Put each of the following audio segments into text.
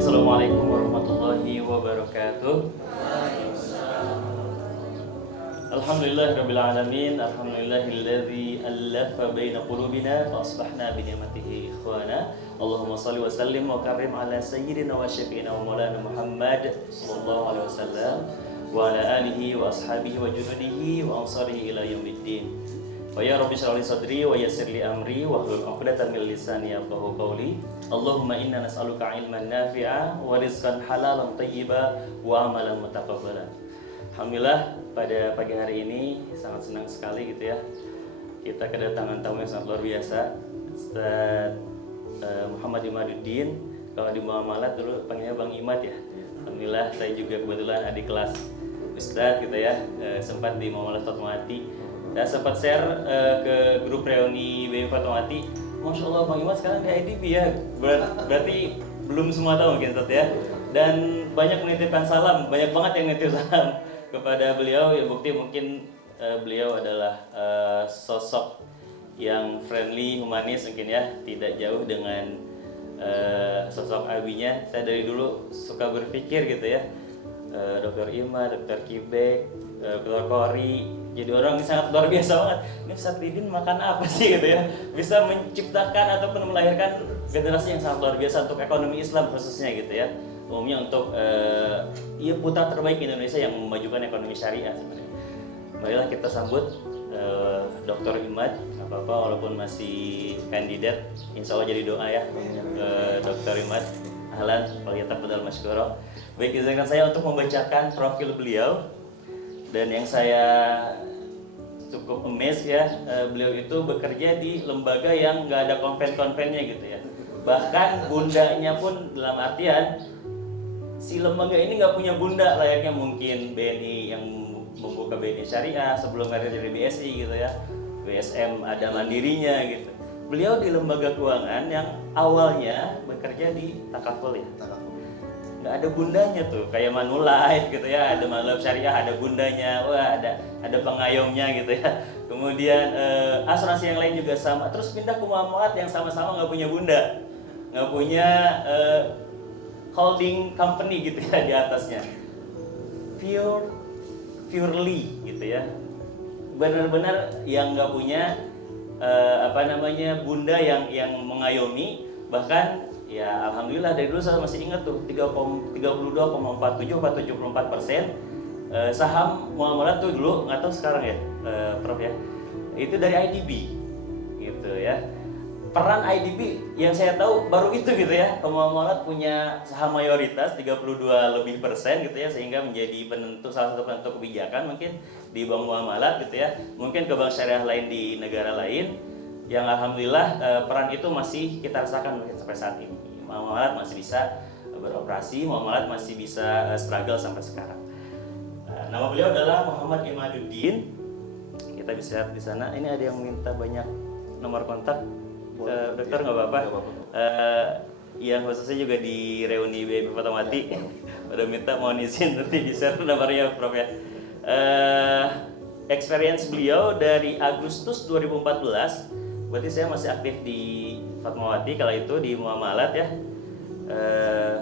Assalamualaikum warahmatullahi wabarakatuh. Alhamdulillahirabbil alamin. Alhamdulillahilladzi allafa baina qulubina fa asbahna bi ni'matihi ikhwana. Allahumma shalli wa sallim wa karim ala sayyidina wa syafi'ina wa maulana Muhammad sallallahu alaihi wasallam wa ala alihi wa ashabihi wa junudihi wa ansarihi ila yaumiddin. Wa ya rabbi shrah li sadri wa yassir li amri wa hlul 'uqdatam min lisani yafqahu qawli. Allahumma inna nas'aluka ilman nafi'a wa rizqan halalan thayyiban wa amalan mutaqabbalan. Alhamdulillah pada pagi hari ini sangat senang sekali gitu ya. Kita kedatangan tamu yang sangat luar biasa, Ustaz Muhammad Imaduddin. Kalau di Muamalat dulu panggilnya Bang Imad ya. Alhamdulillah saya juga kebetulan adik kelas Ustaz gitu ya. Sempat di Muamalat Fatmawati. Dan sempat share ke grup reuni BM Fatmawati. Masya Allah Bang Imad sekarang di IDB ya. Berarti belum semua tahu mungkin Ustaz ya. Dan banyak menitipkan salam, banyak banget yang nitip salam kepada beliau. Ya bukti mungkin beliau adalah sosok yang friendly, humanis mungkin ya, tidak jauh dengan sosok abinya. Saya dari dulu suka berpikir gitu ya, Dr. Ima, Dr. Kibek, Dr. Kori, jadi orang yang sangat luar biasa banget. Ini Ustaz Didin makan apa sih gitu ya, bisa menciptakan ataupun melahirkan generasi yang sangat luar biasa untuk ekonomi Islam khususnya gitu ya. Umumnya untuk putra terbaik Indonesia yang memajukan ekonomi syariah sebenarnya. Marilah kita sambut Dr. Imad, apa-apa walaupun masih kandidat, insya Allah jadi doa ya Dr. Imad. Ahlan, falyatafadhal masykura. Baik, izinkan saya untuk membacakan profil beliau. Dan yang saya cukup amazed ya, beliau itu bekerja di lembaga yang nggak ada konven-konvennya gitu ya. Bahkan bundanya pun dalam artian si lembaga ini nggak punya bunda layaknya mungkin BNI yang membuka BNI Syariah sebelum karir jadi BSI gitu ya, BSM ada mandirinya gitu. Beliau di lembaga keuangan yang awalnya bekerja di takaful ya, nggak ada bundanya tuh kayak Manulife gitu ya, ada Manulife Syariah ada bundanya, wah ada pengayomnya gitu ya. Kemudian asuransi yang lain juga sama, terus pindah ke Muamalat yang sama-sama nggak punya bunda, nggak punya holding company gitu ya di atasnya, purely gitu ya, benar-benar yang nggak punya bunda yang mengayomi. Bahkan ya alhamdulillah dari dulu saya masih ingat tuh 32,47-74% saham Muamalat tuh dulu, nggak tahu sekarang ya Prof ya, itu dari IDB gitu ya. Peran IDB yang saya tahu baru itu gitu ya, Muamalat punya saham mayoritas 32% gitu ya, sehingga menjadi salah satu penentu kebijakan mungkin di bank Muamalat gitu ya, mungkin ke bank syariah lain di negara lain yang alhamdulillah peran itu masih kita rasakan mungkin sampai saat ini. Muamalat masih bisa beroperasi, Muamalat masih bisa struggle sampai sekarang. Nama beliau adalah Muhammad Imaduddin. Kita bisa lihat di sana. Ini ada yang minta banyak nomor kontak. Dokter nggak apa-apa. Yang khususnya juga di reuni BMI Fatmawati udah minta mohon izin nanti di share nomornya Prof ya. Experience beliau dari Agustus 2014, berarti saya masih aktif di Fatmawati kala itu di Muamalat ya.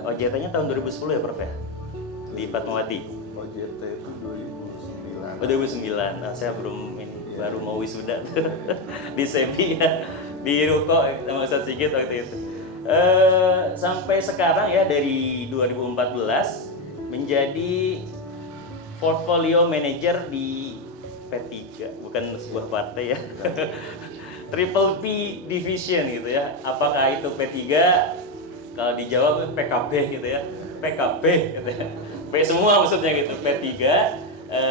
OJT-nya tahun 2010 ya Prof ya, di Fatmawati. OJT itu 2009. Oh 2009, nah, saya baru mau wisuda di SEBI ya, di Ruko sama Ustaz Sigit waktu itu. Sampai sekarang ya, dari 2014 menjadi portfolio manager di P3, bukan sebuah partai ya. Triple P division gitu ya. Apakah itu P3? Kalau dijawab PKB gitu ya. PKB gitu ya. P semua maksudnya gitu, P3.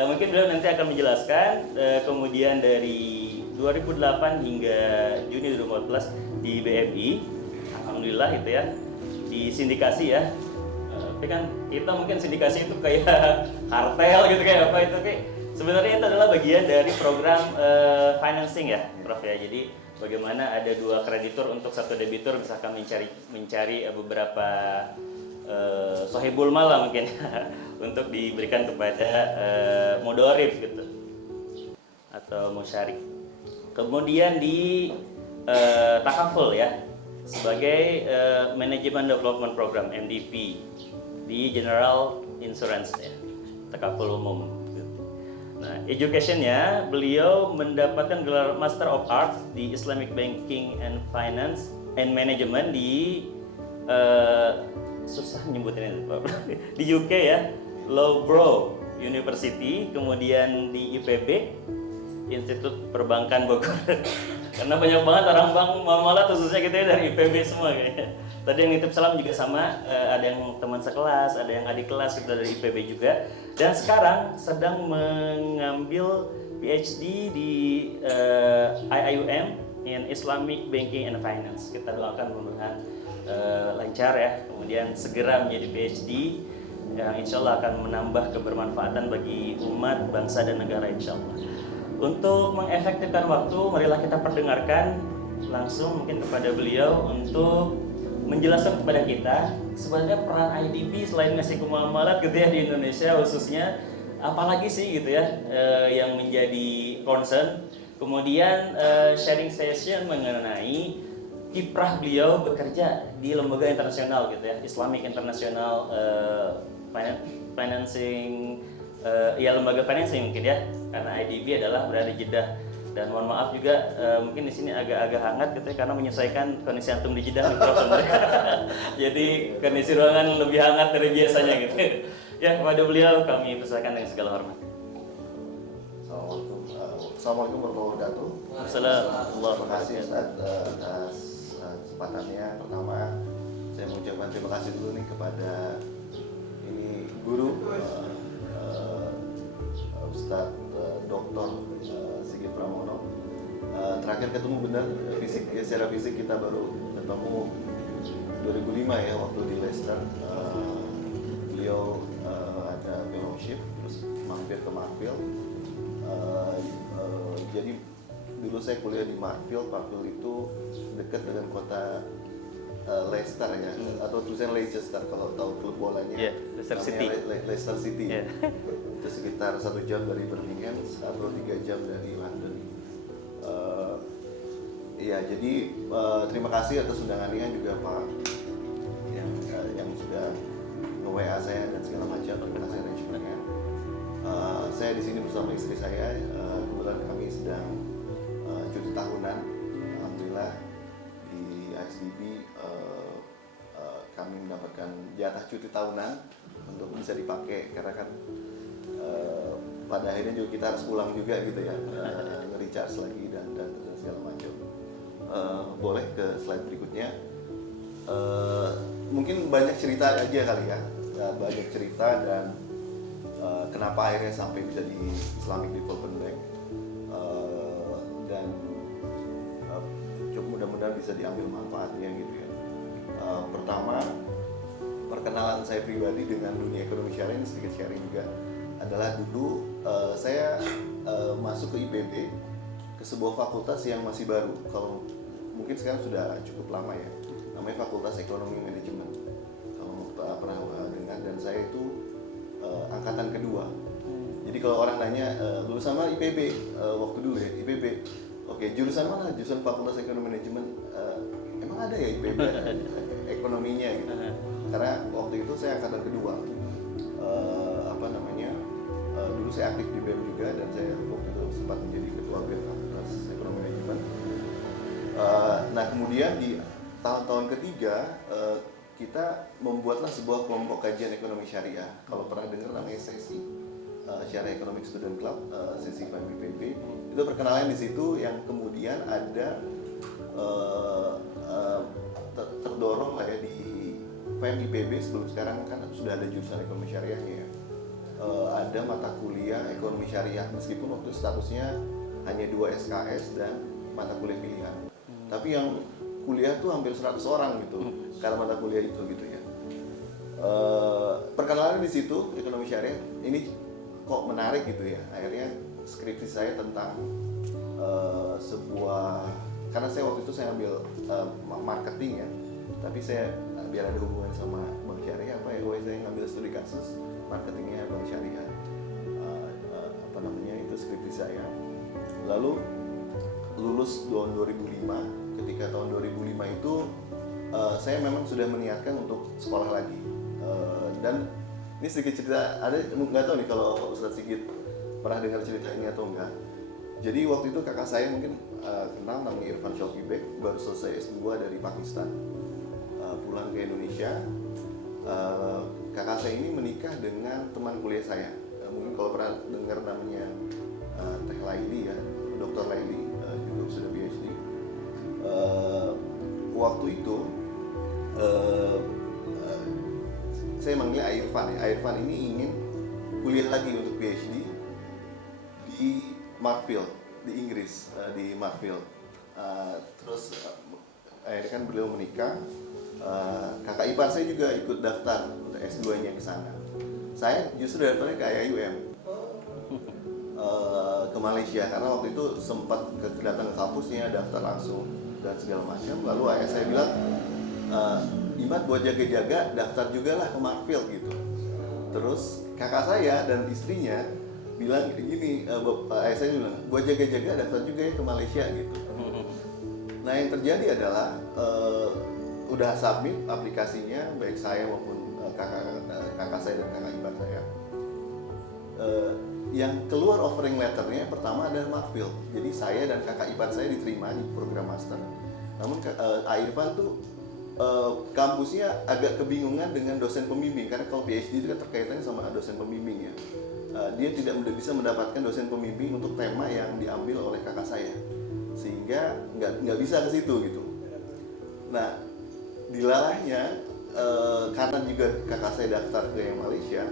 Mungkin beliau nanti akan menjelaskan. Kemudian dari 2008 hingga Juni 2014 di BMI, alhamdulillah itu ya, di sindikasi ya. Tapi kan kita mungkin sindikasi itu kayak kartel gitu, kayak apa itu, kayak sebenarnya itu adalah bagian dari program financing ya Prof ya. Jadi bagaimana ada dua kreditur untuk satu debitur, misalkan mencari beberapa sohibul mal mungkin untuk diberikan kepada mudorib gitu atau musyarik. Kemudian di takaful ya, sebagai Management Development Program (MDP) di General Insurance ya, takaful umum. Nah, educationnya beliau mendapatkan gelar Master of Arts di Islamic Banking and Finance and Management di susah nyebutinnya di UK ya, Loughborough University, kemudian di IPB, Institut Perbankan Bogor. Karena banyak banget orang bank muamalah khususnya kita dari IPB semua kayaknya. Tadi yang nitip salam juga sama, ada yang teman sekelas, ada yang adik kelas kita dari IPB juga. Dan sekarang sedang mengambil PhD di IIUM in Islamic Banking and Finance. Kita doakan mudah-mudahan lancar ya, kemudian segera menjadi PhD yang insya Allah akan menambah kebermanfaatan bagi umat, bangsa, dan negara insya Allah. Untuk mengefektifkan waktu, marilah kita perdengarkan langsung mungkin kepada beliau untuk menjelaskan kepada kita sebenarnya peran IDB selain ngasih muamalat gitu ya di Indonesia khususnya, apalagi sih gitu ya yang menjadi concern. Kemudian sharing session mengenai kiprah beliau bekerja di lembaga internasional gitu ya, Islamic International Financing, ya lembaga financing mungkin ya, karena IDB adalah berada di Jeddah. Dan mohon maaf juga mungkin di sini agak-agak hangat gitu ya, karena menyesuaikan kondisi antum di Jeddah nih, Prof. Jadi kondisi ruangan lebih hangat dari biasanya gitu. Ya, kepada beliau kami persilakan dengan segala hormat. Assalamualaikum warahmatullahi wabarakatuh. Assalamualaikum. Terima kasih Ustaz atas kesempatannya. Pertama, saya mengucapkan terima kasih dulu nih kepada ini guru Ustaz Dr. Sigit Pramono. Terakhir ketemu benar fisik ya, secara fisik kita baru ketemu 2005 ya, waktu di Leicester. Beliau ada fellowship terus mampir ke Marfield. Jadi dulu saya kuliah di Marfield. Marfield itu dekat dengan kota Leicester ya, atau tulisan Leicester kalau tahu klub bolanya. Leicester City. Leicester City. Itu sekitar 1 jam dari Birmingham atau 3 jam dari London. Ya, jadi terima kasih atas undangannya juga Pak yang sudah nge-WA saya dan segala macam. Terima kasih arrangementnya. Saya di sini bersama istri saya. Kebetulan kami sedang cuti tahunan. Alhamdulillah di ISDB kami mendapatkan jatah cuti tahunan untuk bisa dipakai, karena kan pada akhirnya juga kita harus pulang juga gitu ya, nge-recharge lagi dan segala macam. Boleh ke slide berikutnya. Mungkin banyak cerita aja kali ya, banyak cerita dan kenapa akhirnya sampai bisa di Islamic Development Bank, dan mudah-mudahan bisa diambil manfaatnya gitu ya. Pertama, perkenalan saya pribadi dengan dunia ekonomi syariah, ini sedikit sharing juga, adalah dulu saya masuk ke IPB, ke sebuah fakultas yang masih baru. Kalau mungkin sekarang sudah cukup lama ya, namanya Fakultas Ekonomi Manajemen, kalau pernah dengar. Dan saya itu angkatan kedua. Jadi kalau orang nanya lulusan mana IPB, waktu dulu ya IPB, oke, jurusan mana? Jurusan Fakultas Ekonomi Manajemen. Emang ada ya IPB ekonominya gitu. Karena waktu itu saya angkatan kedua. Dulu saya aktif di BEM juga, dan saya waktu itu sempat menjadi ketua BEM Fakultas Ekonomi Manajemen. Nah, kemudian di tahun-tahun ketiga kita membuatlah sebuah kelompok kajian ekonomi syariah. Kalau pernah dengar namanya sesi Syariah Economic Student Club, sesi FEMIPB, itu perkenalan di situ yang kemudian ada terdorong lah ya di FEMIPB. Sebelum sekarang kan sudah ada jurusan ekonomi syariahnya ya. Ada mata kuliah ekonomi syariah, meskipun waktu statusnya hanya 2 SKS dan mata kuliah pilihan. Tapi yang kuliah tuh hampir 100 orang gitu, karena mata kuliah itu gitu ya. Perkenalan di situ ekonomi syariah ini kok menarik gitu ya. Akhirnya skripsi saya tentang sebuah, karena saya waktu itu saya ambil marketing ya, tapi saya biar ada hubungan sama bank syariah saya ngambil studi kasus marketingnya bank syariah. Itu skripsi saya. Lalu lulus tahun 2005, ketika tahun 2005 itu saya memang sudah meniatkan untuk sekolah lagi. Dan ini sedikit cerita, ada nggak tahu nih kalau Ustadz Sigit pernah dengar cerita ini atau enggak. Jadi waktu itu kakak saya mungkin kenal, namanya Irfan Shokibek, baru selesai S2 dari Pakistan, pulang ke Indonesia. Kakak saya ini menikah dengan teman kuliah saya. Mungkin kalau pernah dengar namanya Teh Laili ya, Dr. Laili, juga sudah PhD. Waktu itu saya manggilnya Irfan ya. Irfan ini ingin kuliah lagi untuk PhD di Marfield, di Inggris, di Marfield. Terus akhirnya kan beliau menikah. Kakak ipar saya juga ikut daftar untuk S2-nya ke sana. Saya justru daftarnya ke IIUM, ke Malaysia, karena waktu itu sempat datang ke kampusnya, daftar langsung dan segala macam. Lalu ayah saya bilang, Imat buat jaga-jaga, daftar juga lah ke Marfield gitu. Terus kakak saya dan istrinya bilang gini, ayah saya bilang, buat jaga-jaga daftar juga ya ke Malaysia gitu. Nah yang terjadi adalah udah submit aplikasinya, baik saya maupun kakak saya dan kakak ipar saya. Yang keluar offering letternya pertama adalah Marfield. Jadi saya dan kakak ipar saya diterima di program master. Namun Irfan tuh kampusnya agak kebingungan dengan dosen pembimbing, karena kalau PhD itu kan terkaitannya sama dosen pembimbing ya. Dia tidak bisa mendapatkan dosen pembimbing untuk tema yang diambil oleh kakak saya, sehingga nggak bisa ke situ gitu. Nah dilalahnya karena juga kakak saya daftar ke yang Malaysia,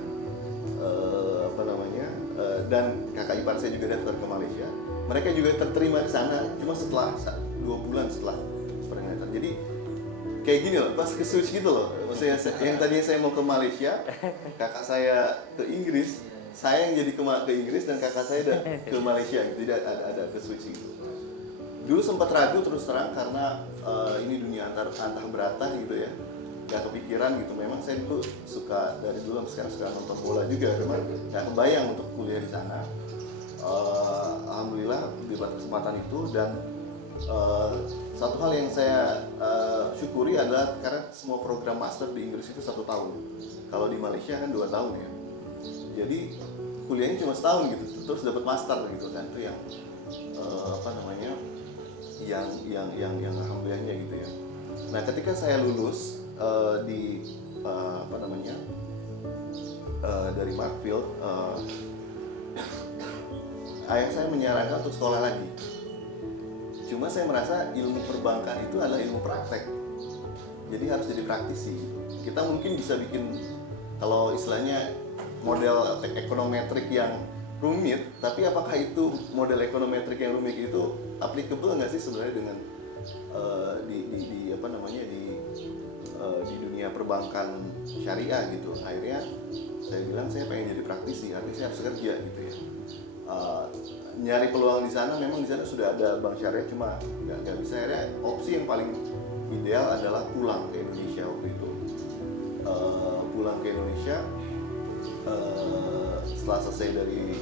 dan kakak ipar saya juga daftar ke Malaysia. Mereka juga terterima di sana, cuma setelah 2 bulan setelah peringatan. Jadi kayak gini loh, pas ke switch gitu loh. Maksudnya yang tadinya saya mau ke Malaysia, kakak saya ke Inggris, saya yang jadi ke Inggris dan kakak saya ke Malaysia gitu. Jadi ada ke switch gitu. Dulu sempat ragu terus terang karena ini dunia antah berantah gitu ya. Gak kepikiran gitu. Memang saya dulu suka dari dulu sampai sekarang suka nonton bola juga, cuman gak kebayang untuk kuliah di sana. Alhamdulillah dapat kesempatan itu, dan satu hal yang saya syukuri adalah karena semua program master di Inggris itu 1 tahun. Kalau di Malaysia kan 2 tahun ya. Jadi kuliahnya cuma setahun gitu, terus dapat master gitu kan. Itu yang yang alhamdulillahnya gitu ya. Nah ketika saya lulus dari Marfield, ayah saya menyarankan untuk sekolah lagi. Cuma saya merasa ilmu perbankan itu adalah ilmu praktek, jadi harus jadi praktisi. Kita mungkin bisa bikin, kalau istilahnya model ekonometrik yang rumit, tapi apakah itu model ekonometrik yang rumit itu applicable nggak sih sebenarnya dengan di dunia perbankan syariah gitu. Akhirnya saya bilang saya pengen jadi praktisi, artinya saya harus kerja gitu ya. Nyari peluang di sana, memang di sana sudah ada bank syariah, cuma nggak bisa. Akhirnya opsi yang paling ideal adalah pulang ke Indonesia waktu itu. Pulang ke Indonesia setelah selesai dari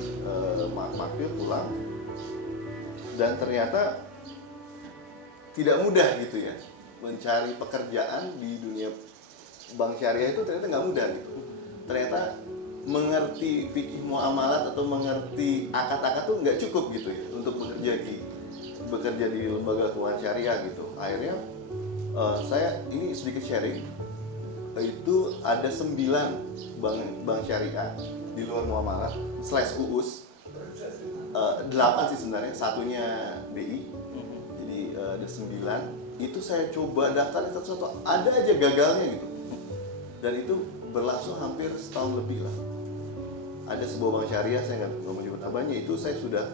Marfield, pulang, dan ternyata tidak mudah gitu ya mencari pekerjaan di dunia bank syariah itu. Ternyata nggak mudah gitu. Ternyata mengerti fikih muamalat atau mengerti akad-akad tuh nggak cukup gitu ya untuk bekerja di lembaga keuangan syariah gitu. Akhirnya saya ini sedikit sharing, itu ada 9 bank syariah di luar muamalat / UUS, 8 sih sebenarnya, satunya BI, jadi ada 9. Itu saya coba daftar satu-satu, ada aja gagalnya gitu, dan itu berlangsung hampir setahun lebih lah. Ada sebuah bank syariah, saya nggak mau menyebut namanya, itu saya sudah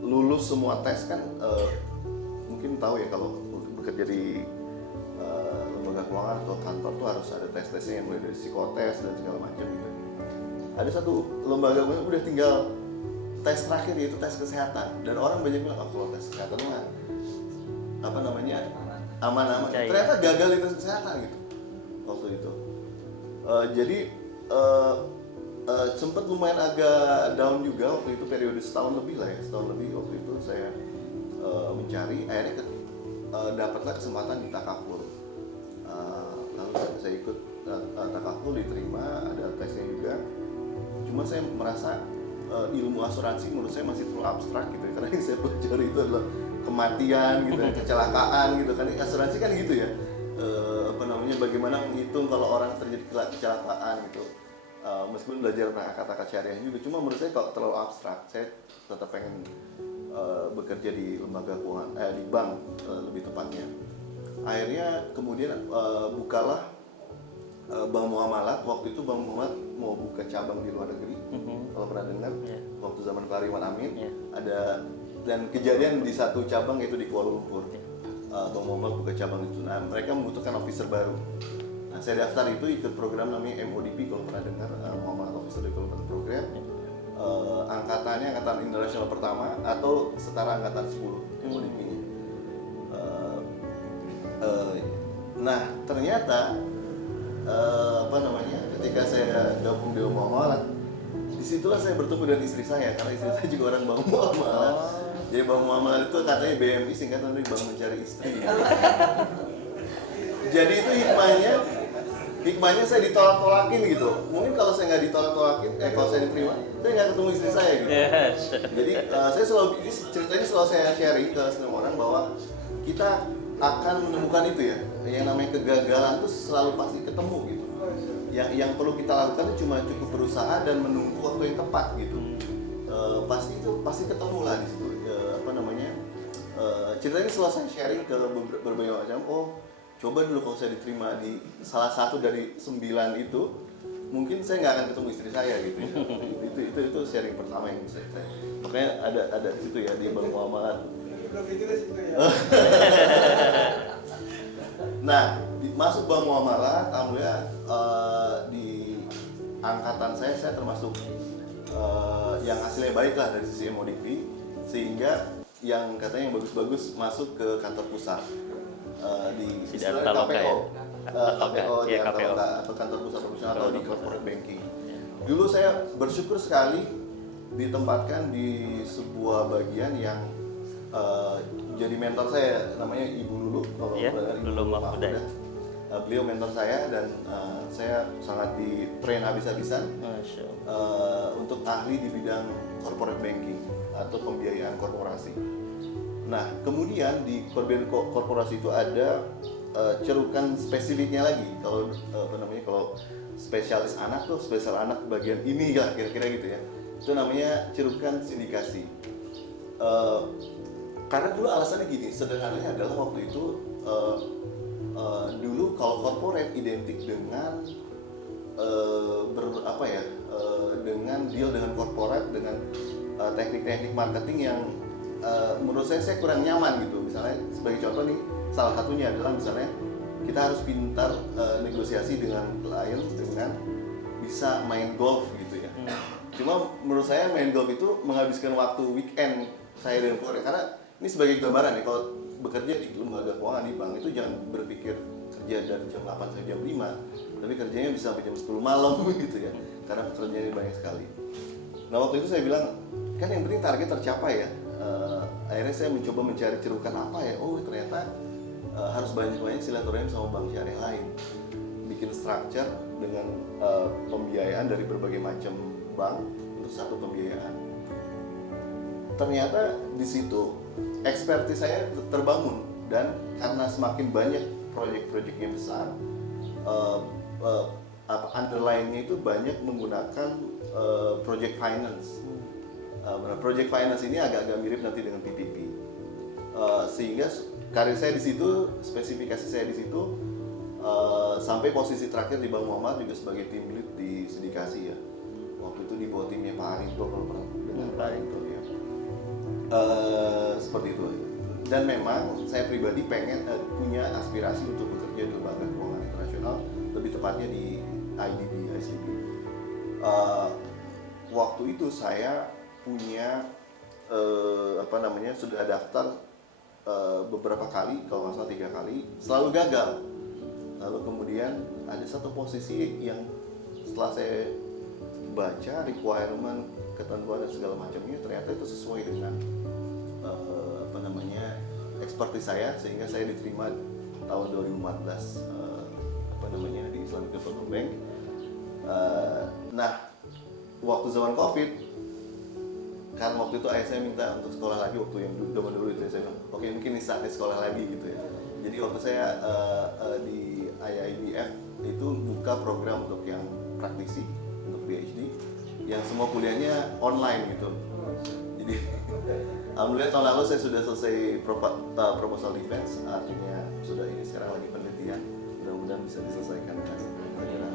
lulus semua tes kan. Mungkin tahu ya kalau bekerja di lembaga keuangan atau kantor tuh harus ada tes-tesnya yang mulai dari psikotes dan segala macam gitu. Ada satu lembaga udah tinggal tes terakhir, yaitu tes kesehatan, dan orang banyak bilang kalau tes kesehatan mah aman-aman. Ternyata gagal di tes kesehatan gitu waktu itu. Jadi sempat lumayan agak down juga waktu itu, periode setahun lebih waktu itu saya mencari. Akhirnya dapatlah kesempatan di takaful. Lalu saya ikut takaful, diterima, ada tesnya juga. Cuma saya merasa ilmu asuransi menurut saya masih terlalu abstrak gitu ya, karena yang saya pelajari itu adalah kematian gitu, kecelakaan gitu kan. Asuransi kan gitu ya, bagaimana menghitung kalau orang terjadi kecelakaan gitu. Meskipun belajar tentang kata-kata syariah juga, cuma menurut saya kalau terlalu abstrak. Saya tetap pengen bekerja di lembaga keuangan, di bank lebih tepatnya. Akhirnya kemudian bukalah Bank Muamalat. Waktu itu Bank Muamalat mau buka cabang di luar negeri, kalau pernah dengar, waktu zaman Pak Ariwan Amin, ada, dan kejadian di satu cabang yaitu di Kuala Lumpur. Bank Muamalat buka cabang itu. Nah, mereka membutuhkan officer baru. Nah, saya daftar itu ikut program namanya MODP, kalau pernah dengar, Muamalat Officer Development Program. Angkatannya angkatan internasional pertama atau setara angkatan 10 MODP-nya. Nah, ternyata ketika saya gabung di Muamalat, disitulah saya bertemu dengan istri saya, karena istri saya juga orang Bank Muamalat. Jadi Bank Muamalat itu katanya BMI, singkatan dari Bank Mencari Istri. Jadi itu hikmahnya saya ditolak-tolakin gitu. Mungkin kalau saya nggak ditolak-tolakin, kalau saya diterima, saya nggak ketemu istri saya gitu. Jadi saya ceritanya selalu saya sharing ke semua orang bahwa kita akan menemukan itu ya, yang namanya kegagalan itu selalu pasti ketemu gitu. Yang perlu kita lakukan itu cuma cukup berusaha dan menunggu waktu yang tepat gitu. Pasti ketemu lah di situ. Ceritanya selalu saya sharing ke berbagai macam. Coba dulu kalau saya diterima di salah satu dari 9 itu, mungkin saya nggak akan ketemu istri saya gitu ya. itu sharing pertama yang saya. Makanya ada di situ ya, di Bank Muamalat. Nah, masuk Bank Muamalat, alhamdulillah di angkatan saya termasuk yang hasilnya baik lah dari sisi MODP, sehingga yang katanya yang bagus-bagus masuk ke kantor pusat di KPO, atau kantor pusat profesional atau di corporate banking. Dulu saya bersyukur sekali ditempatkan di sebuah bagian yang jadi mentor saya, namanya Ibu Lulu, kalau Lulu Mahfudah. Beliau mentor saya dan saya sangat di train habis-habisan untuk ahli di bidang corporate banking atau pembiayaan korporasi. Nah, kemudian di pembiayaan korporasi itu ada cerukan spesifiknya lagi. Kalau spesialis anak tuh spesial anak bagian ini lah, kira-kira gitu ya. Itu namanya cerukan sindikasi. Karena dulu alasannya gini, sederhananya adalah waktu itu dulu kalau corporate identik dengan dengan deal dengan korporat, dengan teknik-teknik marketing yang menurut saya kurang nyaman gitu. Misalnya sebagai contoh nih, salah satunya adalah misalnya kita harus pintar negosiasi dengan klien dengan bisa main golf gitu ya. Cuma menurut saya main golf itu menghabiskan waktu weekend saya dengan keluarga. Karena ini sebagai gambaran ya, kalau bekerja di lembaga keuangan di bank itu jangan berpikir kerja dari jam 8 sampai jam 5, tapi kerjanya bisa sampai jam 10 malam gitu ya, karena pekerjaannya banyak sekali. Nah, waktu itu saya bilang, kan yang penting target tercapai ya. Akhirnya saya mencoba mencari cerukan apa ya, ternyata harus banyak-banyak silaturahim sama bank syariah lain, bikin structure dengan pembiayaan dari berbagai macam bank untuk satu pembiayaan. Ternyata di situ ekspertis saya terbangun, dan karena semakin banyak proyek-proyeknya besar, underlying-nya itu banyak menggunakan project finance. Project finance ini agak-agak mirip nanti dengan PPP, sehingga karir saya di situ, spesifikasi saya di situ, sampai posisi terakhir di Bank Muamalat juga sebagai tim lead di sindikasi ya. Waktu itu di bawah timnya Pak Arinto, kalau pernah dengar Pak Arinto ya. Seperti itu. Dan memang saya pribadi pengen punya aspirasi untuk bekerja di lembaga keuangan internasional, lebih tepatnya di ICB. Waktu itu saya punya sudah daftar beberapa kali, kalau nggak salah 3 kali, selalu gagal. Lalu kemudian ada satu posisi yang setelah saya baca requirement, ketentuan dan segala macamnya, ternyata itu sesuai dengan expertise saya sehingga saya diterima tahun 2014 di Islamic Development Bank. Nah, waktu zaman COVID, karena waktu itu ayah saya minta untuk sekolah lagi waktu yang zaman dulu itu, saya bilang, oke, mungkin ini saatnya sekolah lagi gitu ya. Jadi waktu saya di IIBF itu buka program untuk yang praktisi, untuk PhD, yang semua kuliahnya online gitu. Jadi alhamdulillah tahun lalu saya sudah selesai proposal defense, artinya sudah ini sekarang lagi penelitian, mudah-mudahan bisa diselesaikan dengan pelajaran.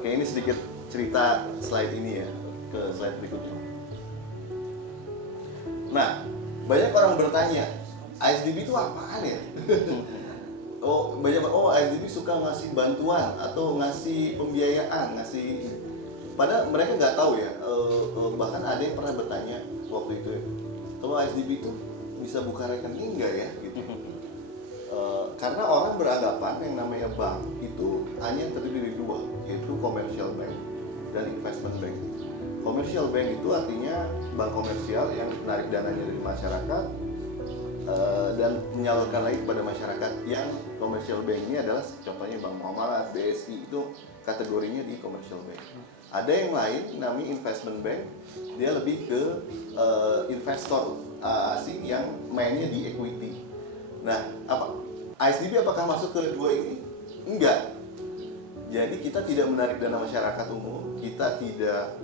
Oke, ini sedikit cerita slide ini ya, ke slide berikutnya. Nah, banyak orang bertanya, ISDB itu apaan ya? ISDB suka ngasih bantuan atau ngasih pembiayaan, padahal mereka nggak tahu ya. Bahkan ada yang pernah bertanya waktu itu, kalau ISDB itu bisa buka rekening nggak ya? Gitu. Karena orang beranggapan yang namanya bank itu hanya terdiri dari dua, yaitu commercial bank dan investment bank. Commercial bank itu artinya bank komersial yang menarik dananya dari masyarakat dan menyalurkan lagi kepada masyarakat. Yang commercial bank ini adalah contohnya Bank Muamalah, BSI, itu kategorinya di commercial bank. Ada yang lain namanya investment bank, dia lebih ke investor asing yang mainnya di equity. Nah, ISDB apakah masuk ke dua ini? Enggak. Jadi kita tidak menarik dana masyarakat umum, kita tidak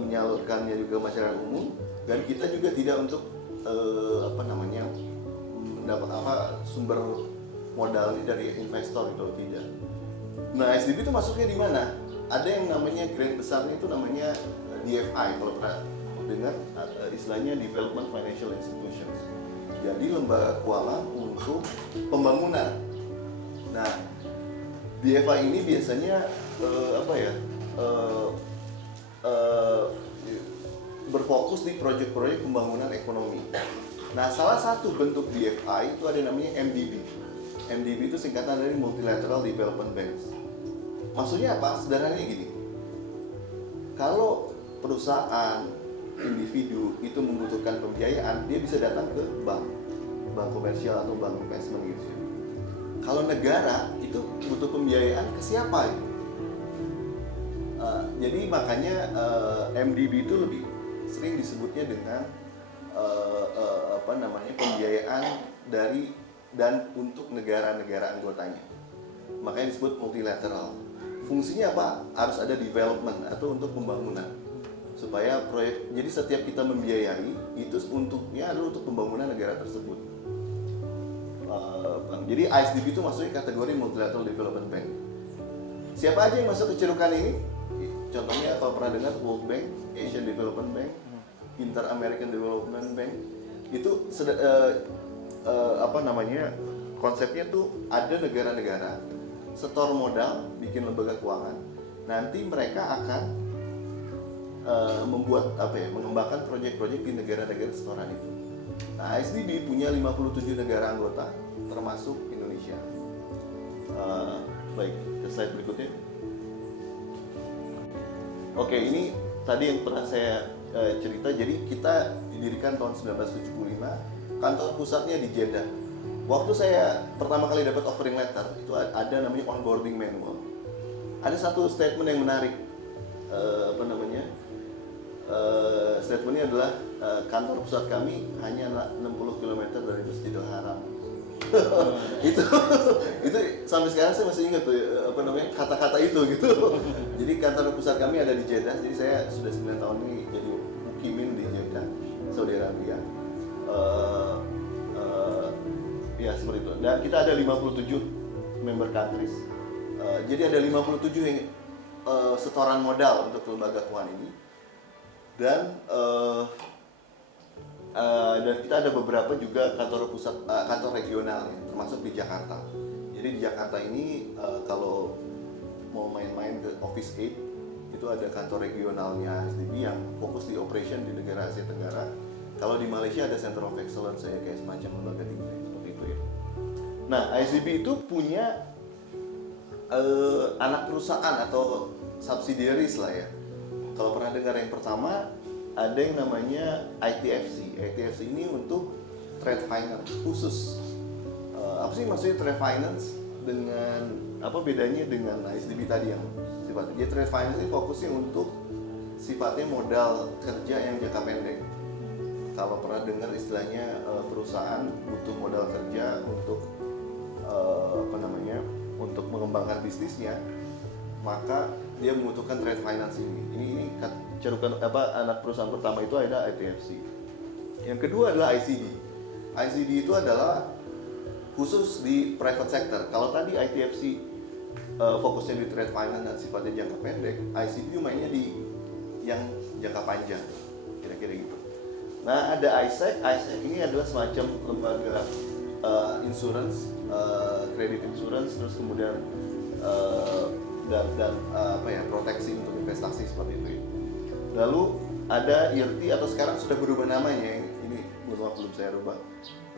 menyalurkannya juga masyarakat umum, dan kita juga tidak untuk mendapat sumber modalnya dari investor itu, tidak. Nah, ISDB itu masuknya di mana? Ada yang namanya grant besarnya itu namanya DFI, kalau pernah dengar istilahnya Development Financial Institutions. Jadi lembaga keuangan untuk pembangunan. Nah, DFI ini biasanya berfokus di proyek-proyek pembangunan ekonomi. Nah, salah satu bentuk DFI itu ada namanya MDB. MDB itu singkatan dari Multilateral Development Banks. Maksudnya apa? Sederhananya gini. Kalau perusahaan, individu itu membutuhkan pembiayaan, dia bisa datang ke bank komersial atau bank investment gitu. Kalau negara itu butuh pembiayaan ke siapa? Jadi makanya MDB itu lebih sering disebutnya dengan pembiayaan dari dan untuk negara-negara anggotanya. Makanya disebut multilateral. Fungsinya apa? Harus ada development atau untuk pembangunan. Supaya proyek, jadi setiap kita membiayai itu untuknya adalah untuk pembangunan negara tersebut. Jadi ISDB itu masuknya kategori Multilateral Development Bank. Siapa aja yang masuk ke cerukan ini? Contohnya kalau pernah dengar World Bank, Asian Development Bank, Inter-American Development Bank, itu konsepnya tuh ada negara-negara setor modal, bikin lembaga keuangan. Nanti mereka akan mengembangkan proyek-proyek di negara-negara setoran itu. Nah, ISDB punya 57 negara anggota, termasuk Indonesia. Baik, ke slide berikutnya. Oke, ini tadi yang pernah saya cerita. Jadi kita didirikan tahun 1975, kantor pusatnya di Jeddah. Waktu saya pertama kali dapat offering letter, itu ada namanya onboarding manual. Ada satu statement yang menarik, statementnya adalah kantor pusat kami hanya 60 km dari Masjidil Haram. itu sampai sekarang saya masih ingat tuh kata-kata itu gitu. Jadi kantor pusat kami ada di Jeddah. Jadi saya sudah 9 tahun ini jadi mukimin di Jeddah, Saudi Arabia. Ya seperti itu. Dan kita ada 57 member countries. Jadi ada 57 yang setoran modal untuk lembaga keuangan ini. Dan kita ada beberapa juga kantor pusat, kantor regional ya, termasuk di Jakarta. Jadi di Jakarta ini kalau mau main-main ke Office 8 itu ada kantor regionalnya ISDB yang fokus di operation di negara Asia Tenggara. Kalau di Malaysia ada Center of Excellence ya, kayak semacam lembaga tinggi seperti itu ya. Nah, ISDB itu punya anak perusahaan atau subsidiaries lah ya. Kalau pernah dengar yang pertama ada yang namanya ITFC. ITFC ini untuk trade finance khusus. Apa sih maksudnya trade finance dengan apa bedanya dengan ISDB tadi yang sifatnya dia trade finance ini fokusnya untuk sifatnya modal kerja yang jangka pendek. Kalau pernah dengar istilahnya perusahaan butuh modal kerja untuk untuk mengembangkan bisnisnya, maka dia membutuhkan trade finance ini. Ini cerukan anak perusahaan pertama itu ada ITFC. Yang kedua adalah ICD. ICD itu adalah khusus di private sector. Kalau tadi ITFC fokusnya di trade finance dan sifatnya jangka pendek, ICD mainnya di yang jangka panjang, kira-kira gitu. Nah, ada ISEC. ISEC ini adalah semacam lembaga insurance, credit insurance, terus kemudian dan proteksi untuk investasi seperti itu. Lalu ada IRT atau sekarang sudah berubah namanya, ini belum saya rubah,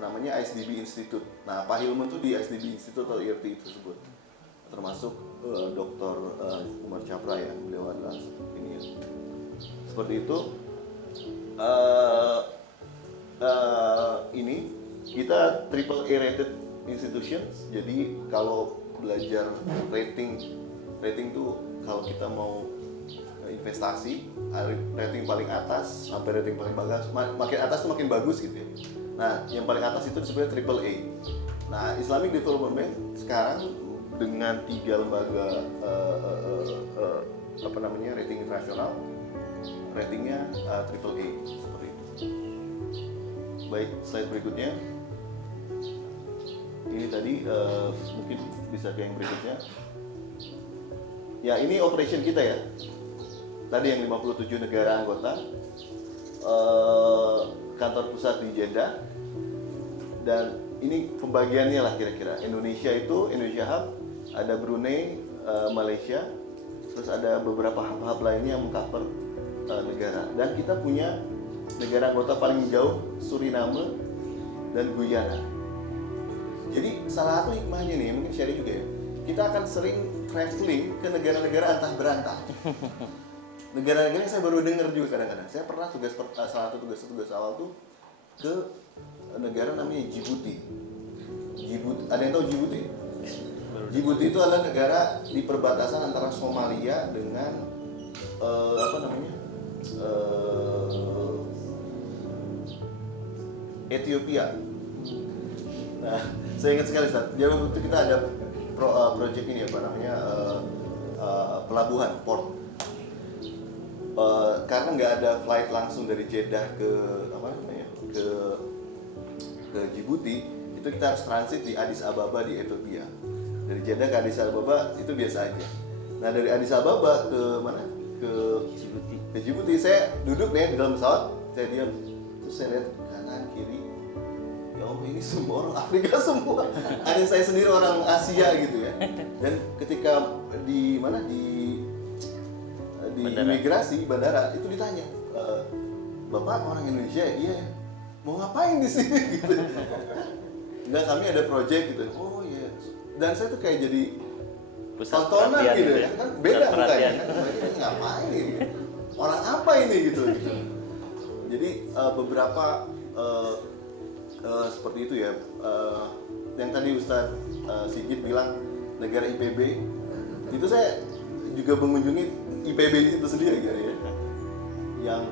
namanya ISDB Institute. Nah, Pak Hilman tuh di ISDB Institute atau IRT tersebut, termasuk Dr. Umar Chapra ya, beliau adalah ini ya. Seperti itu. Ini kita triple A rated institutions. Jadi kalau belajar rating tuh kalau kita mau investasi, rating paling atas sampai rating paling bagus, makin atas tuh makin bagus gitu ya. Nah, yang paling atas itu disebutnya triple A. Nah, Islamic Development Bank sekarang dengan 3 lembaga rating internasional, ratingnya triple A seperti itu. Baik, slide berikutnya. Ini tadi mungkin bisa ke yang berikutnya. Ya, ini operation kita ya. Tadi yang 57 negara anggota, kantor pusat di Jeddah, dan ini pembagiannya lah kira-kira. Indonesia itu Indonesia Hub, ada Brunei, Malaysia, terus ada beberapa hub-hub lainnya yang mengcover negara. Dan kita punya negara anggota paling jauh, Suriname dan Guyana. Jadi salah satu hikmahnya nih, mungkin share juga ya, kita akan sering traveling ke negara-negara antah berantah. Negara-negara yang saya baru dengar juga kadang-kadang. Saya pernah salah satu tugas awal tuh ke negara namanya Djibouti. Ada yang tahu Djibouti? Djibouti itu adalah negara di perbatasan antara Somalia dengan Ethiopia. Nah, saya ingat sekali Ustaz. Jadi waktu itu kita ada project ini pelabuhan port. Karena nggak ada flight langsung dari Jeddah ke Djibouti, itu kita harus transit di Addis Ababa di Ethiopia. Dari Jeddah ke Addis Ababa itu biasa aja. Nah, dari Addis Ababa ke mana? Ke Djibouti saya duduk nih di dalam pesawat, saya diam, terus saya lihat kanan kiri, ya Allah, ini semua orang Afrika semua. Ada saya sendiri orang Asia gitu ya. Dan ketika di imigrasi bandara itu ditanya, Bapak orang Indonesia? Iya. Mau ngapain di sini gitu? Enggak, kami ada project gitu. Oh iya. Dan saya tuh kayak jadi tontonan gitu ya. Kan beda mukanya kan. Ngapain ini? Orang apa ini gitu. Jadi beberapa seperti itu ya. Yang tadi Ustadz Sigit bilang negara IPB, itu saya juga mengunjungi IPB itu sendiri gitu ya.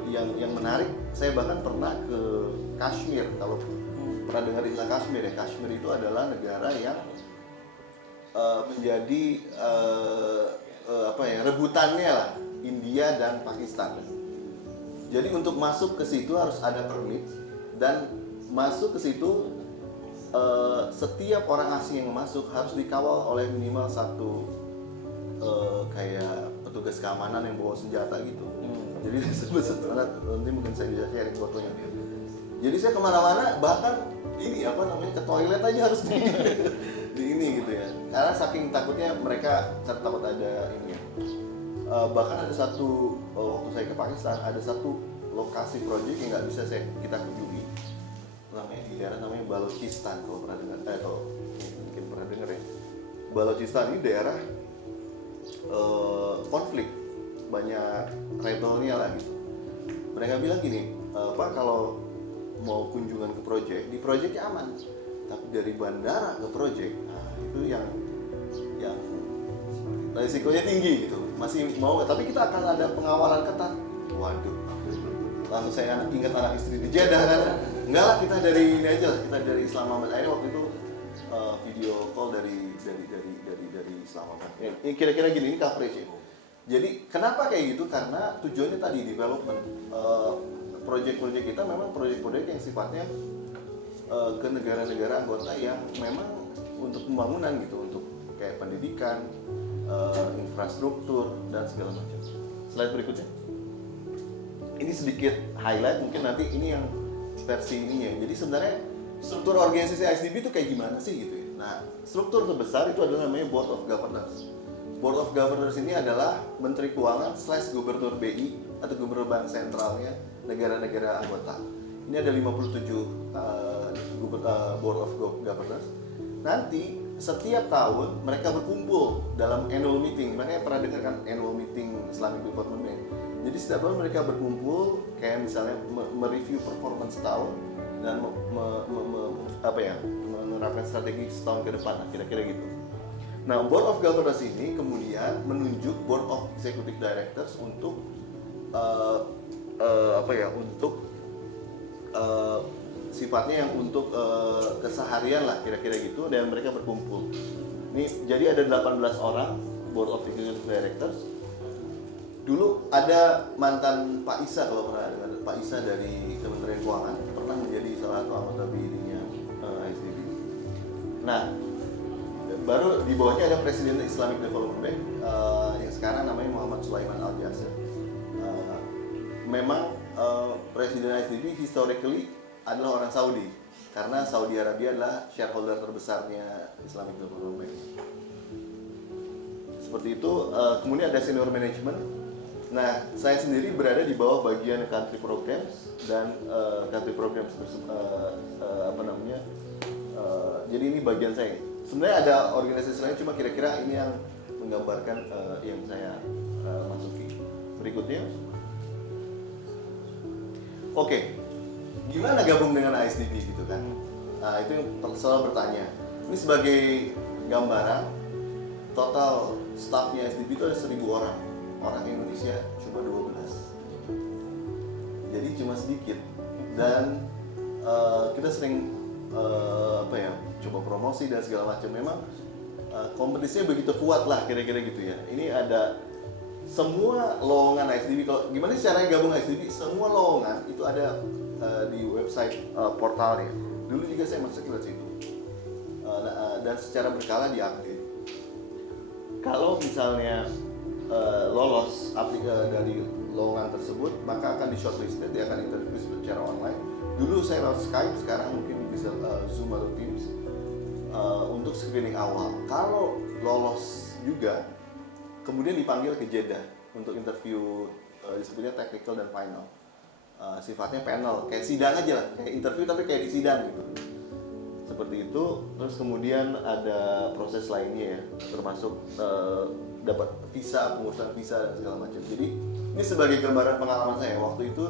Yang menarik, saya bahkan pernah ke Kashmir. Kalau pernah dengar istilah Kashmir ya, Kashmir itu adalah negara yang menjadi rebutannya lah India dan Pakistan. Jadi untuk masuk ke situ harus ada permit, dan masuk ke situ setiap orang asing yang masuk harus dikawal oleh minimal satu kayak petugas keamanan yang bawa senjata gitu. Jadi nanti mungkin saya bisa sharing fotonya dia. Jadi saya kemana-mana, bahkan ini ke toilet aja harus di ini gitu ya. Karena saking takutnya mereka takut ada ini ya. Bahkan ada satu waktu saya ke Pakistan, ada satu lokasi proyek yang nggak bisa kita kunjungi. Namanya di daerah namanya Balochistan, kalau pernah dengar atau mungkin pernah dengar ya. Balochistan ini daerah konflik, banyak rebelnya lah gitu. Mereka bilang gini, Pak, kalau mau kunjungan ke project, di projectnya aman, tapi dari bandara ke project, nah itu yang risikonya tinggi gitu. Masih mau, tapi kita akan ada pengawalan ketat. Waduh, langsung saya ingat anak istri di Jeddah kan. Enggak lah, kita dari ini aja lah, kita dari Islamabad. Akhirnya waktu itu video call dari Islamabad. Ya, kira-kira gini, ini coverage ya. Jadi kenapa kayak gitu? Karena tujuannya tadi development. Project-project kita memang project-project yang sifatnya ke negara-negara anggota yang memang untuk pembangunan gitu, untuk kayak pendidikan, infrastruktur dan segala macam. Slide berikutnya. Ini sedikit highlight, mungkin nanti ini yang versi ininya. Jadi sebenarnya struktur organisasi ISDB itu kayak gimana sih gitu ya. Nah, struktur terbesar itu adalah namanya Board of Governors. Board of Governors ini adalah Menteri Keuangan / Gubernur BI atau Gubernur Bank Sentralnya negara-negara anggota. Ini ada 57 Board of Governors. Nanti setiap tahun mereka berkumpul dalam annual meeting. Makanya pernah dengar kan annual meeting Islamic Development Bank. Jadi setiap tahun mereka berkumpul, kayak misalnya mereview performance tahun dan menerapkan strategi setahun ke depan, kira-kira gitu. Nah, Board of Governors ini kemudian menunjuk Board of Executive Directors untuk sifatnya yang untuk keseharian lah, kira-kira gitu, dan mereka berkumpul. Ini jadi ada 18 orang Board of Executive Directors. Dulu ada mantan Pak Isa, kalau pernah dengar, Pak Isa dari Kementerian Keuangan pernah menjadi salah satu anggota BID-nya ISDB. Nah, baru di bawahnya ada Presiden Islamic Development Bank yang sekarang namanya Muhammad Sulaiman Al Jasir. Memang Presiden ISDB historically adalah orang Saudi, karena Saudi Arabia adalah shareholder terbesarnya Islamic Development Bank. Seperti itu. Kemudian ada senior management. Nah, saya sendiri berada di bawah bagian country programs dan country programs jadi ini bagian saya. Sebenarnya ada organisasi lain, cuma kira-kira ini yang menggambarkan yang saya masuki. Berikutnya. Oke. Gimana gabung dengan ISDB gitu kan? Nah, itu yang selalu bertanya. Ini sebagai gambaran, total staffnya ISDB itu ada 1.000 orang. Orang Indonesia cuma 12. Jadi cuma sedikit. Dan kita sering coba promosi dan segala macam. Memang kompetisinya begitu kuat lah, kira-kira gitu ya. Ini ada semua lowongan ISDB. Kalau gimana sih caranya gabung ISDB? Semua lowongan itu ada di website portalnya. Dulu juga saya masuk ke situ. Dan secara berkala diupdate. Kalau misalnya lolos dari lowongan tersebut, maka akan di shortlisted, dia akan interview secara online. Dulu saya lewat Skype, sekarang mungkin bisa Zoom atau Teams untuk screening awal. Kalau lolos juga, kemudian dipanggil ke Jeddah untuk interview, disebutnya technical dan final. Sifatnya panel, kayak sidang aja lah, kayak interview tapi kayak di sidang gitu. Seperti itu. Terus kemudian ada proses lainnya ya, termasuk dapat visa, pengurusan visa dan segala macam. Jadi ini sebagai gambaran pengalaman saya. Waktu itu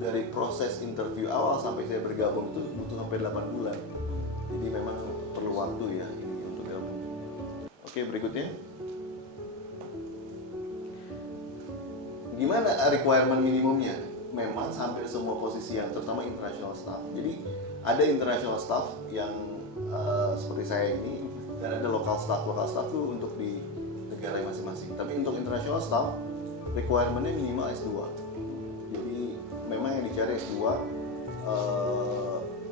dari proses interview awal sampai saya bergabung itu butuh sampai 8 bulan. Jadi memang perlu waktu ya ini untuk gabung. Oke, berikutnya. Gimana requirement minimumnya? Memang hampir semua posisi yang terutama international staff. Jadi ada international staff yang seperti saya ini, dan ada local staff. Local staff itu untuk di negara masing-masing. Tapi untuk international staff requirementnya minimal S2. Jadi memang yang dicari S2.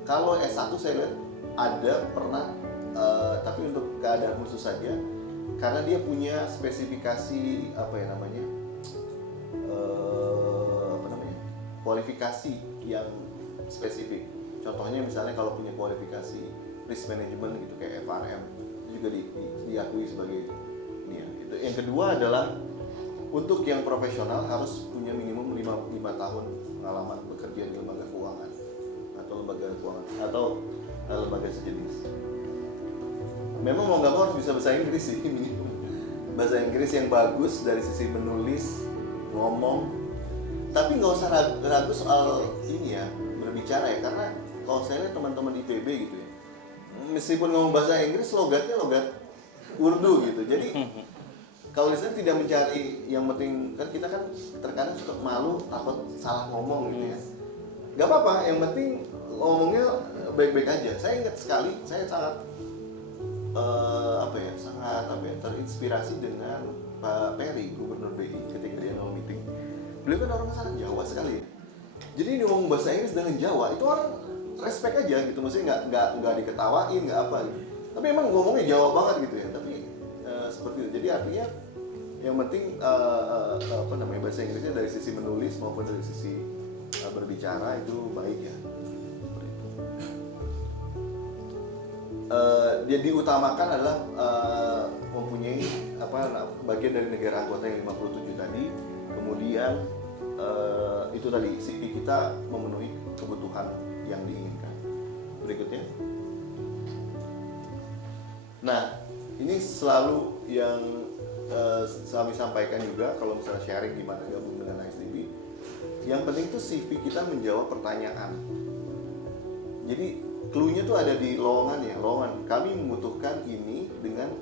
Kalau S1 saya lihat ada pernah, tapi untuk keadaan khusus saja, karena dia punya spesifikasi kualifikasi yang spesifik. Contohnya misalnya kalau punya kualifikasi risk management gitu kayak FRM, itu juga diakui sebagai ini ya. Gitu. Yang kedua adalah untuk yang profesional harus punya minimum 5 tahun pengalaman bekerja di lembaga keuangan atau lembaga sejenis. Memang mau nggak mau harus bisa bahasa Inggris sih, minimum bahasa Inggris yang bagus dari sisi menulis, ngomong. Tapi nggak usah ragu soal ini ya, berbicara ya, karena oh saya lihat teman-teman IPB gitu ya, meskipun ngomong bahasa Inggris logatnya logat Urdu gitu. Jadi kalau di sana tidak mencari yang penting, kan kita kan terkadang suka malu takut salah ngomong gitu ya. Gak apa-apa, yang penting ngomongnya baik-baik aja. Saya ingat sekali, saya sangat terinspirasi dengan Pak Peri, Gubernur BI ketika dia mau meeting. Beliau kan orang sangat Jawa sekali ya. Jadi dia ngomong bahasa Inggris dengan Jawa, itu orang respect aja gitu, maksudnya nggak diketawain, nggak apa gitu. Tapi emang ngomongnya Jawa banget gitu ya. Tapi seperti itu. Jadi artinya yang penting bahasa Inggrisnya dari sisi menulis maupun dari sisi berbicara itu baik ya. Dia diutamakan adalah mempunyai bagian dari negara anggota yang 57 tadi, kemudian itu tadi CV kita memenuhi kebutuhan yang diinginkan. Berikutnya, nah ini selalu yang kami sampaikan juga kalau misalnya sharing gimana gabung dengan ISDB. Yang penting tuh CV kita menjawab pertanyaan. Jadi clue-nya tuh ada di lowongannya. Lowongan kami membutuhkan ini dengan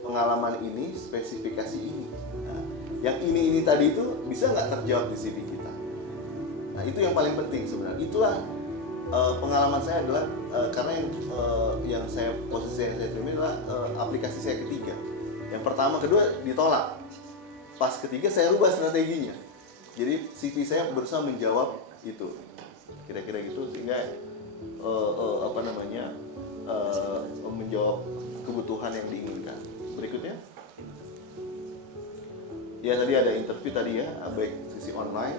pengalaman ini, spesifikasi ini. Nah, yang ini tadi itu bisa nggak terjawab di CV kita. Nah itu yang paling penting sebenarnya. Itulah pengalaman saya adalah karena yang saya posisi yang saya terima adalah aplikasi saya ketiga. Yang pertama, kedua ditolak. Pas ketiga saya rubah strateginya. Jadi CV saya berusaha menjawab itu. Kira-kira gitu sehingga menjawab kebutuhan yang diinginkan. Berikutnya, ya tadi ada interview tadi ya, baik sisi online.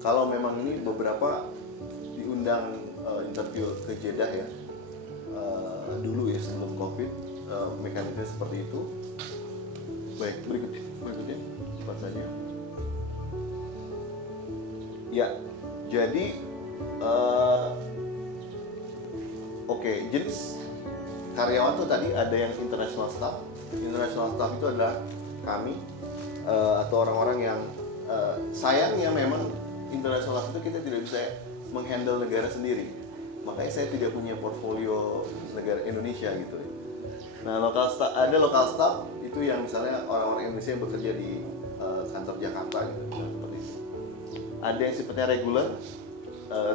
Kalau memang ini beberapa diundang interview ke Jeddah ya, dulu ya sebelum COVID, mekanisme seperti itu. Baik, berikutnya cepat saja. Ya, jadi Oke, jenis karyawan tuh tadi ada yang international staff. International staff itu adalah kami atau orang-orang yang sayangnya memang international staff itu kita tidak bisa menghandle negara sendiri. Makanya saya tidak punya portfolio negara Indonesia gitu. Nah, ada local staff itu yang misalnya orang-orang Indonesia yang bekerja di kantor Jakarta gitu, seperti itu. Ada yang sifatnya regular.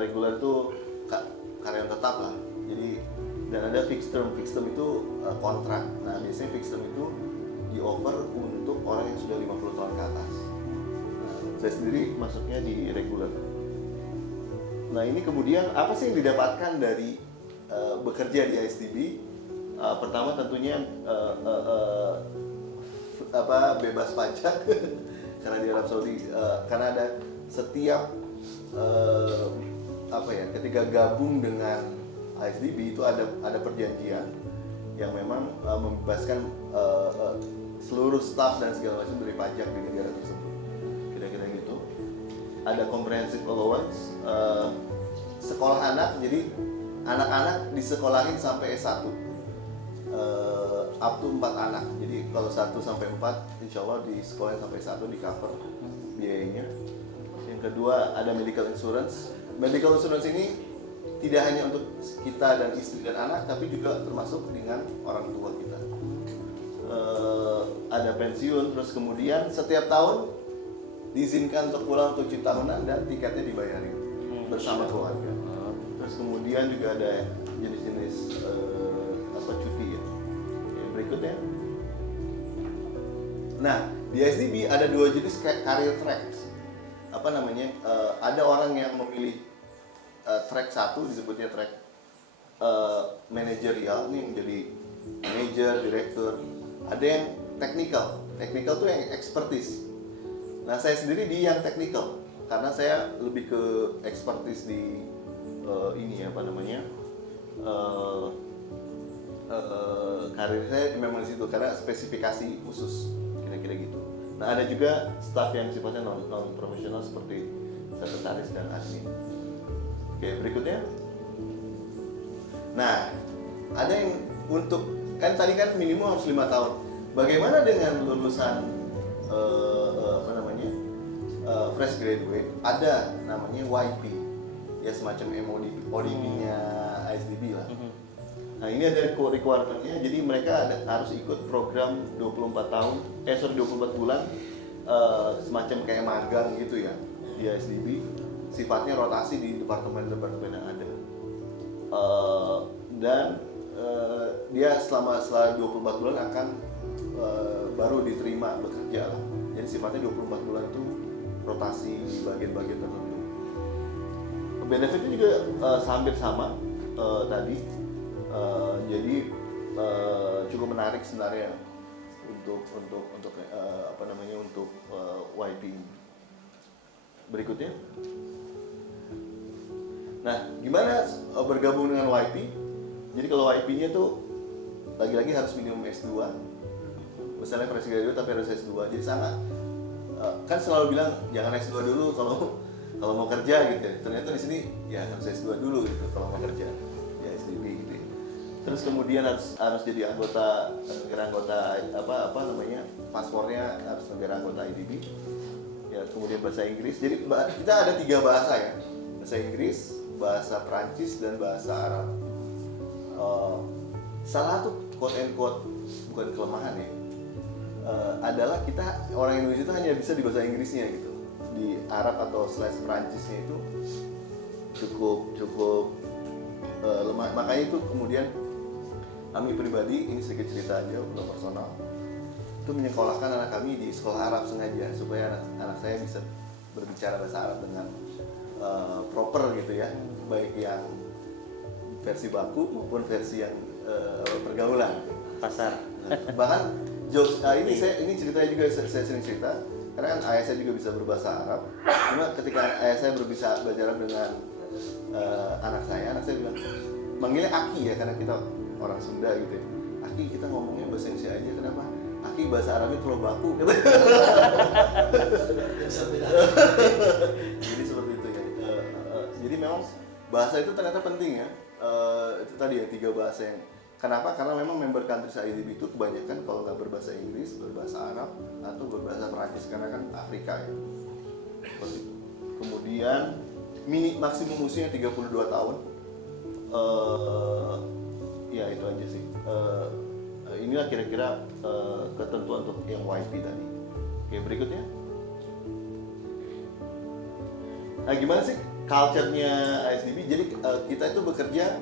Regular itu karyawan tetap lah. Jadi dan ada fixed term itu kontrak. Nah biasanya fixed term itu di offer untuk orang yang sudah 50 tahun ke atas. Nah, saya sendiri masuknya di regular. Nah ini kemudian apa sih yang didapatkan dari bekerja di ISDB? Pertama tentunya bebas pajak karena di Arab Saudi karena ada setiap ketika gabung dengan ISDB itu ada perjanjian yang memang membebaskan seluruh staff dan segala macam dari pajak di negara tersebut. Kira-kira gitu. Ada comprehensive allowance, sekolah anak, jadi anak-anak disekolahin sampai S1, up to 4 anak. Jadi kalau 1 sampai 4 insya Allah di sekolah sampai 1 di cover biayanya. Yang kedua ada medical insurance. Medical insurance ini tidak hanya untuk kita dan istri dan anak, tapi juga termasuk dengan orang tua kita. Ada pensiun, terus kemudian setiap tahun diizinkan untuk pulang untuk cuti tahunan dan tiketnya dibayarin bersama keluarga. Terus kemudian juga ada jenis-jenis cuti ya. Berikutnya. Nah, di ISDB ada 2 jenis career tracks. Ada orang yang memilih track 1 disebutnya track manajerial, ini yang jadi manager, direktur. Ada yang technical tuh yang expertise. Nah saya sendiri di yang technical karena saya lebih ke expertise di karir saya memang di situ karena spesifikasi khusus kira-kira gitu. Nah ada juga staff yang sifatnya non profesional seperti sekretaris dan admin. Oke, berikutnya. Nah, ada yang untuk kan tadi kan minimum harus 5 tahun. Bagaimana dengan lulusan fresh graduate? Ada namanya YP, ya semacam ODP-nya ISDB lah. Nah ini ada requirement-nya, jadi mereka harus ikut program 24 bulan, semacam kayak magang gitu ya di ISDB, sifatnya rotasi di departemen-departemen yang ada. Dan dia setelah 24 bulan akan baru diterima bekerja lah. Jadi sifatnya 24 bulan itu rotasi di bagian-bagian tertentu. Benefitnya juga hampir sama tadi. Jadi cukup menarik sebenarnya untuk YP. Berikutnya. Nah, gimana bergabung dengan YP? Jadi kalau YP-nya tuh lagi-lagi harus minimum S2. Misalnya fresh graduate tapi harus S2. Jadi sangat kan selalu bilang jangan S2 dulu kalau mau kerja gitu ya. Ternyata di sini ya harus S2 dulu gitu kalau mau kerja. Ya SDB gitu ya. Terus kemudian harus jadi negara anggota paspornya harus negara anggota IDB. Ya, kemudian bahasa Inggris. Jadi kita ada 3 bahasa ya. Bahasa Inggris, bahasa Prancis dan bahasa Arab. Salah satu quote and quote bukan kelemahan ya. Adalah kita orang Indonesia itu hanya bisa di bahasa Inggrisnya gitu. Di Arab atau Prancisnya itu cukup lemah. Makanya itu kemudian kami pribadi, ini sedikit cerita aja untuk personal, itu menyekolahkan anak kami di sekolah Arab sengaja supaya anak saya bisa berbicara bahasa Arab dengan proper gitu ya, baik yang versi baku maupun versi yang pergaulan Pasar. bahkan jokes ini ceritanya juga saya sering cerita karena kan ayah saya juga bisa berbahasa Arab. Cuma ketika ayah saya belajar Arab dengan anak saya bilang manggilnya Aki ya karena kita orang Sunda gitu ya. Aki, kita ngomongnya bahasa Indonesia aja, kenapa? Aki bahasa Arabnya terlalu baku gitu. Jadi seperti itu ya. Jadi memang bahasa itu ternyata penting ya. Itu tadi ya 3 bahasa yang kenapa? Karena memang member countries IDB itu kebanyakan kalau nggak berbahasa Inggris, berbahasa Arab atau berbahasa Perancis karena kan Afrika ya. Seperti itu. Kemudian maksimum usianya 32 tahun. Ya itu aja sih. Inilah kira-kira ketentuan untuk yang YP tadi. Oke, berikutnya. Nah, gimana sih culture-nya ISDB? Jadi kita itu bekerja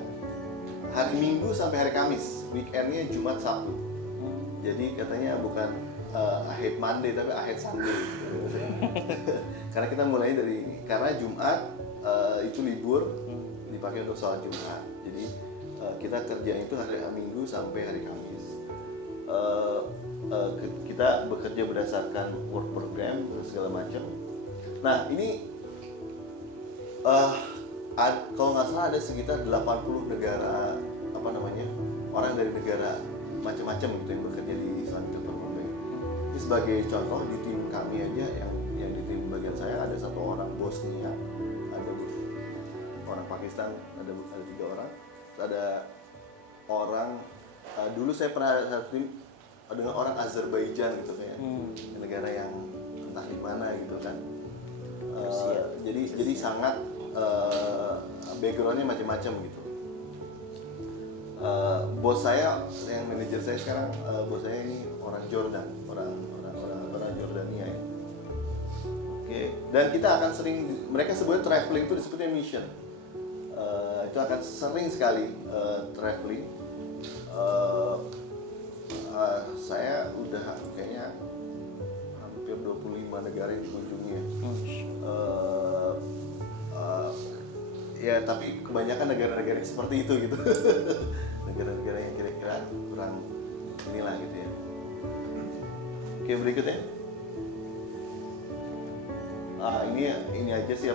hari Minggu sampai hari Kamis, weekend-nya Jumat Sabtu. Jadi katanya bukan I hate Monday tapi I hate Sunday. Karena kita mulai karena Jumat itu libur dipakai untuk sholat Jumat. Jadi kita kerja itu hari Minggu sampai hari Kamis. Kita bekerja berdasarkan work program dan segala macam. Nah ini kalau nggak salah ada sekitar 80 negara orang dari negara macam-macam gitu yang bekerja di Islamic Development Bank. Ini sebagai contoh di tim kami aja yang di tim bagian saya ada 1 orang Bosnia, ada orang Pakistan, ada 3 orang, ada orang dulu saya pernah satu tim dengan orang Azerbaijan gitu kayak negara yang entah di mana gitu kan. Jadi sangat backgroundnya macam-macam gitu. Bos saya yang manajer saya sekarang, bos saya ini orang Jordan, orang Jordania ya. Oke. Dan kita akan mereka sebutnya traveling itu disebutnya mission. Itu akan sering sekali traveling. Saya udah kayaknya hampir 25 negara yang dikunjungi ya. Ya tapi kebanyakan negara-negara yang seperti itu gitu. Negara-negara yang kira-kira kurang inilah gitu ya. Oke, berikutnya. Ini aja sih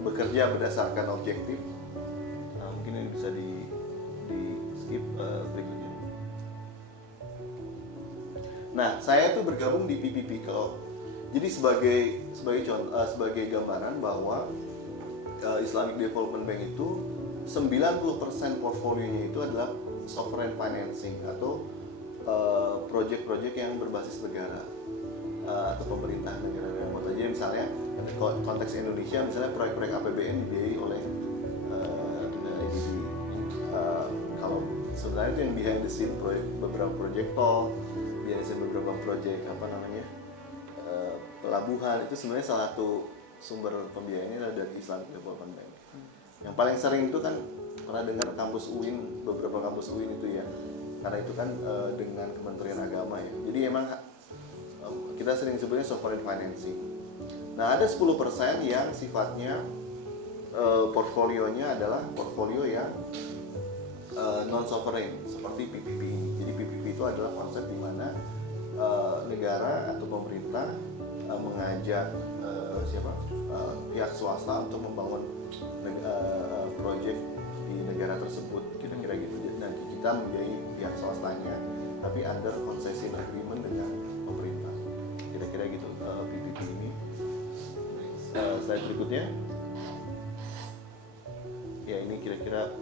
bekerja berdasarkan objektif. Mungkin ini bisa di skip berikutnya. Nah, saya tuh bergabung di PPP jadi sebagai gambaran bahwa Islamic Development Bank itu 90% portfolionya itu adalah sovereign financing atau project-project yang berbasis negara atau pemerintah negara anggota. Jadi misalnya konteks Indonesia misalnya proyek-proyek APBN dibiayai oleh IDB. Kalau sebenarnya itu yang behind the scene proyek, beberapa proyek tol, biasanya beberapa proyek pelabuhan, itu sebenarnya salah satu sumber pembiayaannya adalah dari Islamic Development Bank. Yang paling sering itu kan pernah dengar kampus UIN, beberapa kampus UIN itu ya, karena itu kan dengan Kementerian Agama ya. Jadi emang kita sering sebutnya sovereign financing. Nah ada 10% yang sifatnya portfolionya adalah portfolio yang non-sovereign seperti PPP ini. Jadi PPP itu adalah konsep di mana negara atau pemerintah mengajak pihak swasta untuk membangun proyek di negara tersebut, kira-kira gitu. Nanti kita membiayai pihak swastanya, tapi under concession agreement dengan pemerintah, kira-kira gitu PPP ini. Slide berikutnya, ya ini kira-kira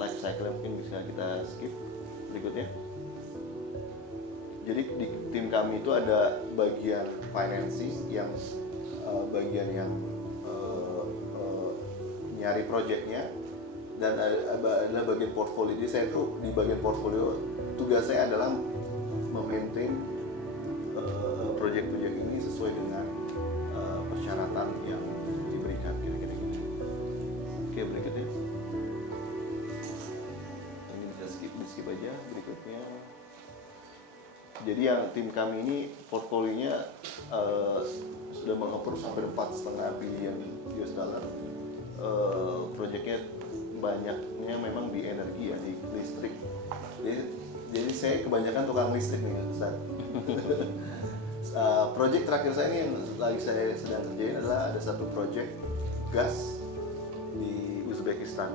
life cycle mungkin bisa kita skip. Berikutnya, jadi di tim kami itu ada bagian financing yang bagian yang nyari proyeknya, dan adalah bagian portfolio. Jadi saya tuh di bagian portfolio, tugas saya adalah memaintain proyek-proyek ini sesuai dengan persyaratan yang diberikan, kira-kira gitu. Oke, berikutnya ini bisa skip aja. Berikutnya, jadi yang tim kami ini portfolionya sudah mengapprove sampai 4,5 billion US dollar. Proyeknya banyaknya memang di energi ya, di listrik. Jadi saya kebanyakan tukang listrik nih Ustaz. Proyek terakhir saya ini yang lagi saya sedang kerjain adalah ada satu proyek gas di Uzbekistan.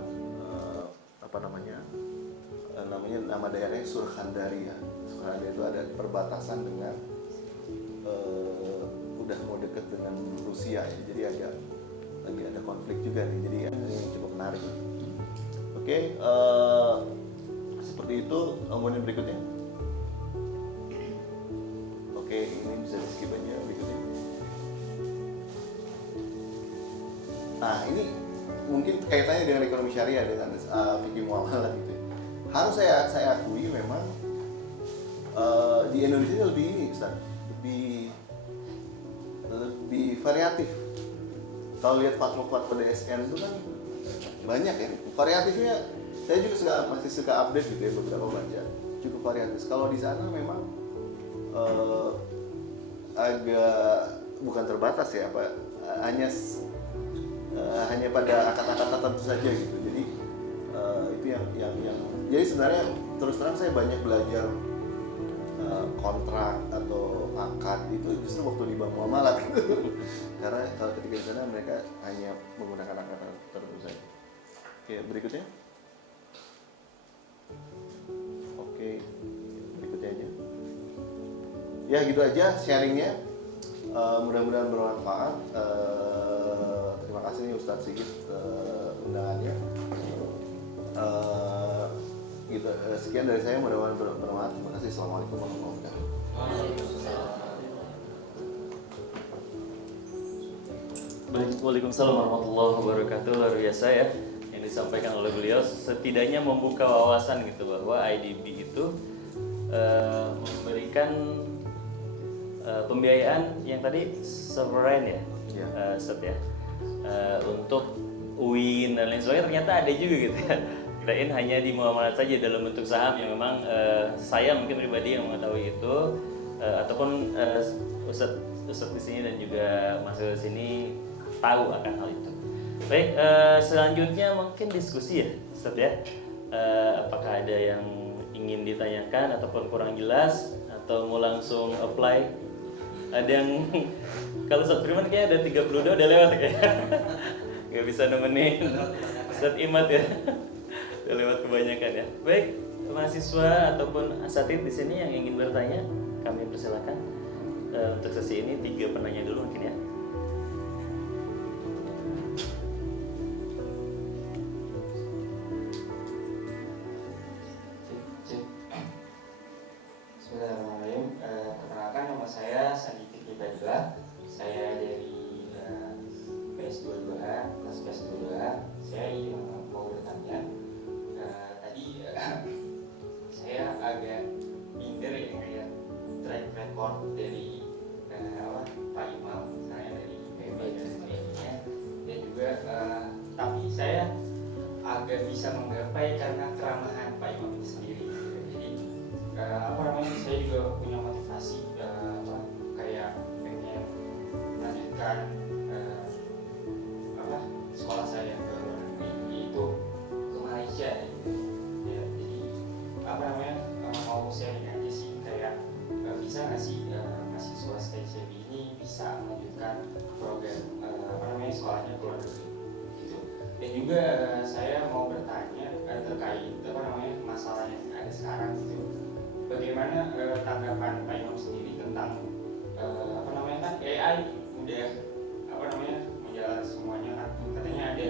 Nama daerahnya Surkhandaria. Surkhandaria itu ada perbatasan dengan udah mau deket dengan Rusia ya. Jadi lagi ada konflik juga nih. Jadi ini cukup menarik. Oke, seperti itu. Kemudian berikutnya. Oke, ini bisa di skip aja berikutnya. Nah, ini mungkin kaitannya dengan ekonomi syariah, dengan fikih muamalah gitu. Harus saya akui memang di Indonesia ini lebih ini, Ustaz, lebih variatif. Kalau lihat fatwa-fatwa DSN itu kan banyak ya, variatifnya. Saya juga masih suka update gitu ya, beberapa baca, cukup variatif. Kalau di sana memang agak bukan terbatas ya, hanya pada akad-akad tertentu saja gitu. Jadi itu yang jadi sebenarnya terus terang saya banyak belajar kontrak atau akad itu justru waktu di bank muamalah gitu. Karena kalau ketika di sana mereka hanya menggunakan akad tertentu saja. Oke, berikutnya. Oke, berikutnya aja. Ya gitu aja sharingnya. Mudah-mudahan bermanfaat. Terima kasih nih Ustadz Sigit undangannya. Gitu, sekian dari saya, mudah-mudahan bermanfaat. Terima kasih. Assalamualaikum warahmatullahi wabarakatuh. Waalaikumsalam warahmatullahi wabarakatuh. Luar biasa ya yang disampaikan oleh beliau, setidaknya membuka wawasan gitu bahwa IDB itu memberikan pembiayaan yang tadi sovereign ya, Ustaz ya, untuk UIN dan lain sebagainya. Ternyata ada juga gitu ya. Kirain hanya di muamalat saja dalam bentuk saham, yang memang saya mungkin pribadi yang mengetahui itu, ataupun Ustaz di sini dan juga Mas di sini tahu akan hal itu. Baik, selanjutnya mungkin diskusi ya Ustaz ya. Apakah ada yang ingin ditanyakan ataupun kurang jelas, atau mau langsung apply? Ada yang kalau Ustaz Firman kayaknya ada 32 udah lewat kayaknya. Nggak bisa nemenin Ustaz Imad ya. Udah lewat kebanyakan ya. Baik, mahasiswa ataupun asatid di sini yang ingin bertanya, kami persilakan. Untuk sesi ini 3 penanya dulu mungkin ya. Bismillahirrahmanirrahim. Perkenalkan, nama saya Sandi Fikri Badila. Saya dari gak bisa menggapai karena keramahan Pak Imam itu sendiri. Jadi saya juga punya motivasi kayak pengen melanjutkan sekolah saya ke luar negeri, yaitu ke Malaysia. Ya, jadi mau sharing aja sih kayak bisa nggak sih mahasiswa STCB ini bisa melanjutkan program sekolahnya ke luar negeri gitu. Dan juga saya mau bertanya terkait masalah yang ada sekarang gitu. Bagaimana tanggapan Pak Imam sendiri tentang kan AI udah menjalan semuanya kan, katanya ada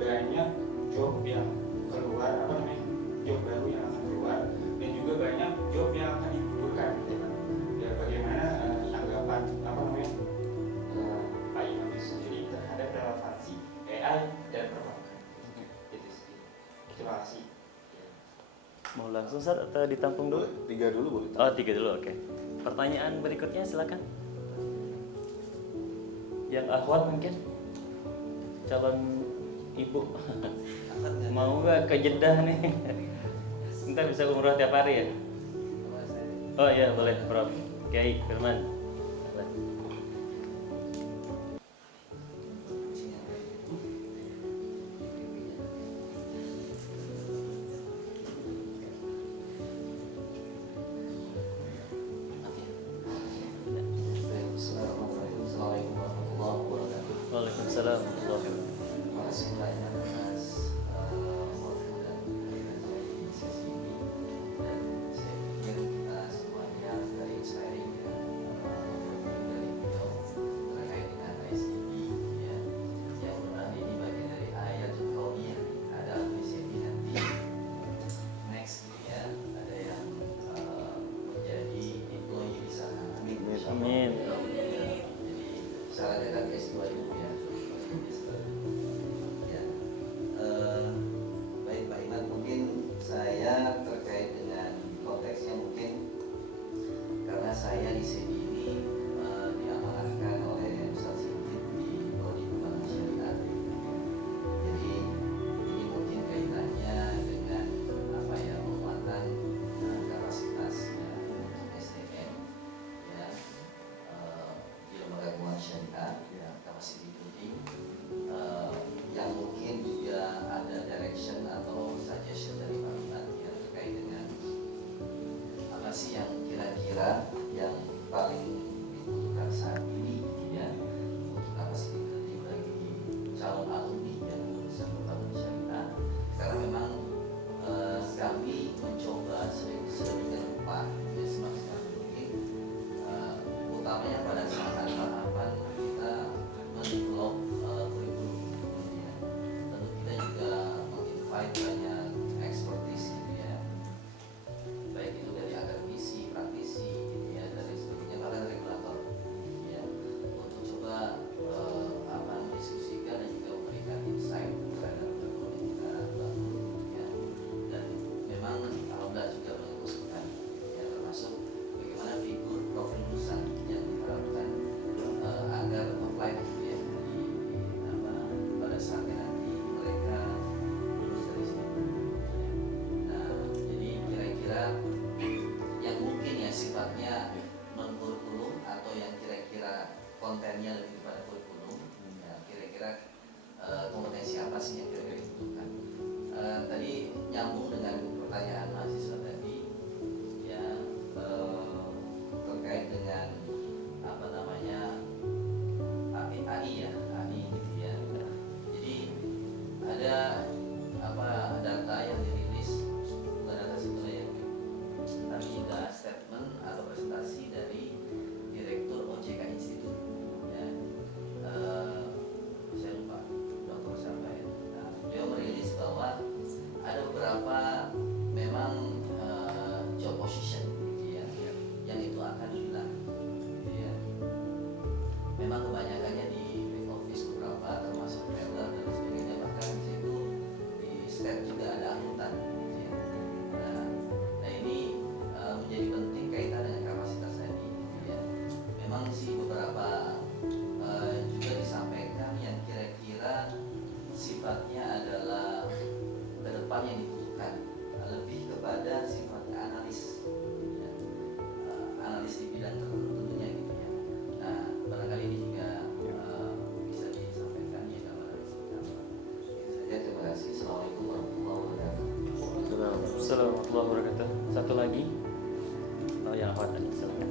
banyak job yang keluar job baru yang akan keluar dan juga banyak job yang akan digugurkan gitu kan. Ya, bagaimana tanggapan Pak Imam sendiri terhadap relevansi AI dan perbankan itu sih. Terima kasih. Mau langsung Ustaz atau ditampung dulu? Tiga dulu boleh. Oh, 3 dulu, oke. Pertanyaan berikutnya silakan. Yang akhwat mungkin calon ibu mau nggak ke Jeddah nih? Ntar bisa umroh tiap hari ya? Oh iya boleh, Prof. Kiai Firman. Assalamualaikum warahmatullahi wabarakatuh. Waalaikumsalam warahmatullahi wabarakatuh. Terima kasih banyak atas waktu dan kehadiran saya di sesi ini. Dan saya pikir kita semuanya dari inspiring ya, dari beliau terkait dengan ICT ya, yang benar ini bagian dari ayat kauniyah. Ada ICT nanti next ya, ada yang menjadi employee di sana. Amin. Salah dekat S2 itu ya. Ya. Baik Pak Iman, mungkin saya terkait dengan konteksnya mungkin karena saya di sini ini diamanahkan oleh Ustaz Sigit di Prodi Perbankan Syariah. Jadi ini mungkin kaitannya dengan penguatan kapasitasnya SDM ya. Di lembaga keuangan syariah ya, capacity building yang mungkin juga ada direction atau suggestion dari Pak Iman ya, terkait dengan apa sih yang kira-kira yang paling dibutuhkan saat ini ya untuk capacity building bagi calon alumni yang lulusan perbankan syariah, karena memang kami mencoba sedemikian rupa ya, semaksimal mungkin utamanya pada saat tahapan kita mendevelop kurikulum ya. Tentu kita juga menginvite banyak expertise gitu ya, baik itu dari akademisi Waalaikumsalam warahmatullahi wabarakatuh. Satu lagi. Oh, yang akhwat tadi, silakan.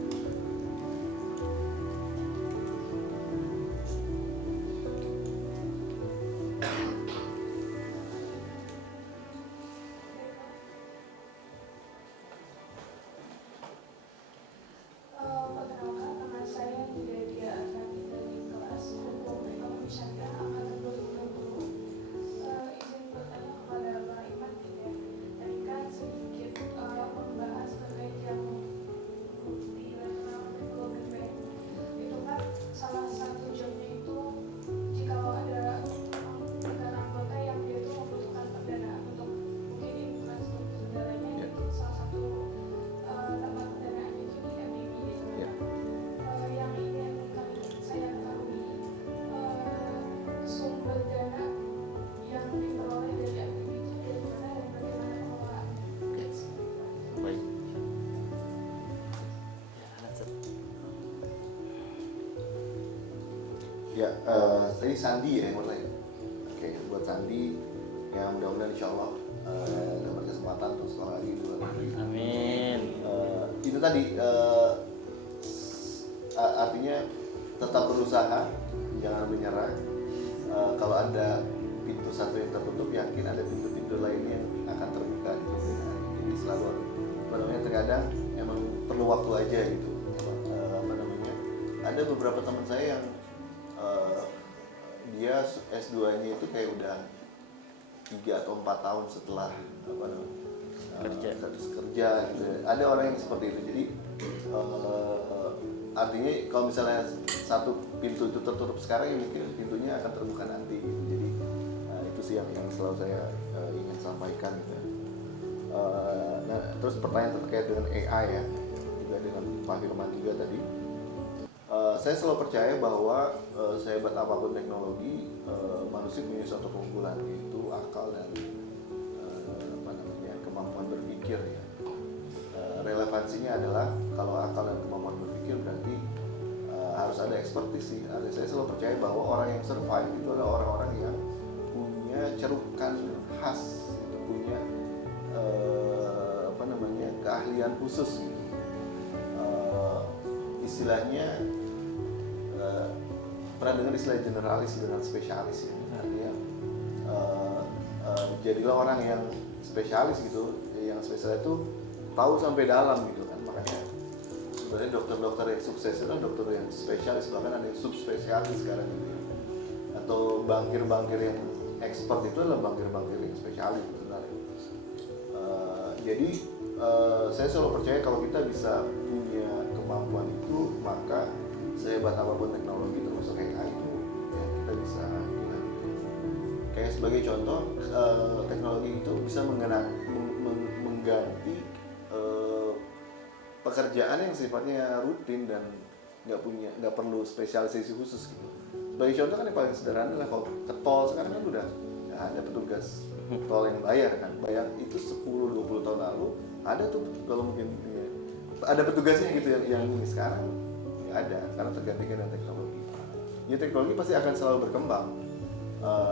Perkenalkan, nama saya Nidia Arfani dari kelas Hukum Ekonomi Syariah Angkatan 2020. Izin bertanya kepada Pak Iman ya. Tadi kan sedikit membahas terkait yang bukti dan Golden Bank. Itu kan salah satu jobnya itu jika ada negara anggota yang dia itu membutuhkan pendanaan untuk mungkin infrastruktur negaranya, itu salah satu tempat pendanaannya itu di MBB gitu. Ya. Yang ingin saya ketahui sumber dana yang diperoleh dari MBB itu dari mana dan bagaimana pengelolaannya. Baik. Ya, tadi Sandi ya yang bertanya. Oke, buat Sandi yang mudah-mudahan insya Allah dapat kesempatan untuk sekolah di luar negeri. Amin. Itu tadi artinya tetap berusaha, jangan menyerah. Kalau ada pintu satu yang tertutup, yakin ada pintu-pintu lainnya yang akan terbuka di kemudian hari. Jadi selalu terkadang emang perlu waktu aja gitu. Ada beberapa teman saya yang dia S2-nya itu kayak udah 3 atau 4 tahun setelah kerja gitu. Ada orang yang seperti itu. Jadi artinya kalau misalnya satu pintu itu tertutup sekarang, ya mungkin pintunya akan terbuka nanti gitu. Jadi itu sih yang selalu saya ingin sampaikan gitu. Nah, terus pertanyaan terkait dengan AI ya, juga dengan Pak Firman juga tadi. Saya selalu percaya bahwa sehebat apapun teknologi, manusia punya suatu keunggulan, yaitu akal dan kemampuan berpikir ya. Relevansinya adalah kalau akal dan kemampuan berpikir berarti harus ada expertise sih. Saya selalu percaya bahwa orang yang survive itu adalah orang-orang yang punya cerukan khas, gitu, punya keahlian khusus gitu. Istilahnya pernah dengar istilah generalis dengan spesialis ya. Artinya jadilah orang yang spesialis gitu. Yang spesialis itu tahu sampai dalam gitu kan. Makanya sebenarnya dokter-dokter yang sukses itu dokter yang spesialis, bahkan ada yang subspesialis sekarang gitu ya. Atau bankir-bankir yang expert itu adalah bankir-bankir yang spesialis sebenarnya. Jadi saya selalu percaya kalau kita bisa punya kemampuan itu, maka sehebat apapun teknologi termasuk AI itu ya kita bisa hilang. Kayak sebagai contoh, teknologi itu bisa mengganti pekerjaan yang sifatnya rutin dan nggak perlu spesialisasi khusus gitu. Sebagai contoh kan yang paling sederhana adalah kalau ke tol sekarang kan udah ada petugas tol yang bayar itu 10-20 tahun lalu ada tuh kalau mungkin ya, ada petugasnya gitu yang ini sekarang nggak ada karena tergantikan dengan teknologi. Ya teknologi pasti akan selalu berkembang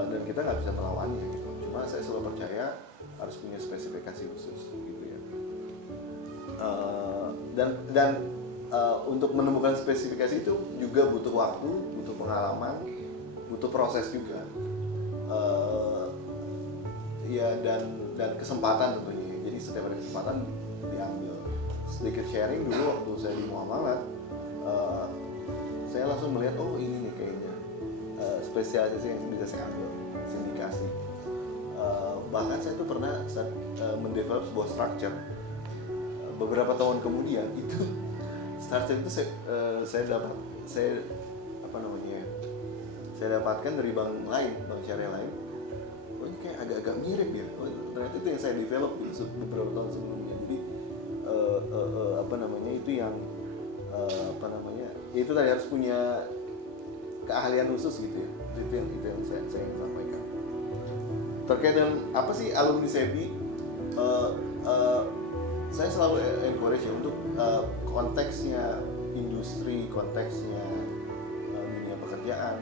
dan kita nggak bisa melawannya gitu. Cuma saya selalu percaya harus punya spesifikasi khusus gitu ya. Dan untuk menemukan spesifikasi itu juga butuh waktu, butuh pengalaman, butuh proses juga. Ya dan kesempatan tentunya. Jadi setiap ada kesempatan diambil. Sedikit sharing dulu waktu saya di Muamalat, saya langsung melihat oh ini nih kayaknya spesialisasi yang bisa saya ambil, sindikasi. Bahkan saya tuh pernah mendevelop sebuah structure. Beberapa tahun kemudian itu structure itu saya dapatkan dari bank lain, bank syariah lain. Oh ini kayak agak-agak mirip ya. Oh, ternyata itu yang saya develop gitu, beberapa tahun sebelumnya. Jadi itu yang itu tadi harus punya keahlian khusus gitu ya. Itu yang saya ingin sampaikan. Terkait dengan apa sih alumni SEBI, saya selalu encourage ya untuk konteksnya industri, konteksnya dunia pekerjaan.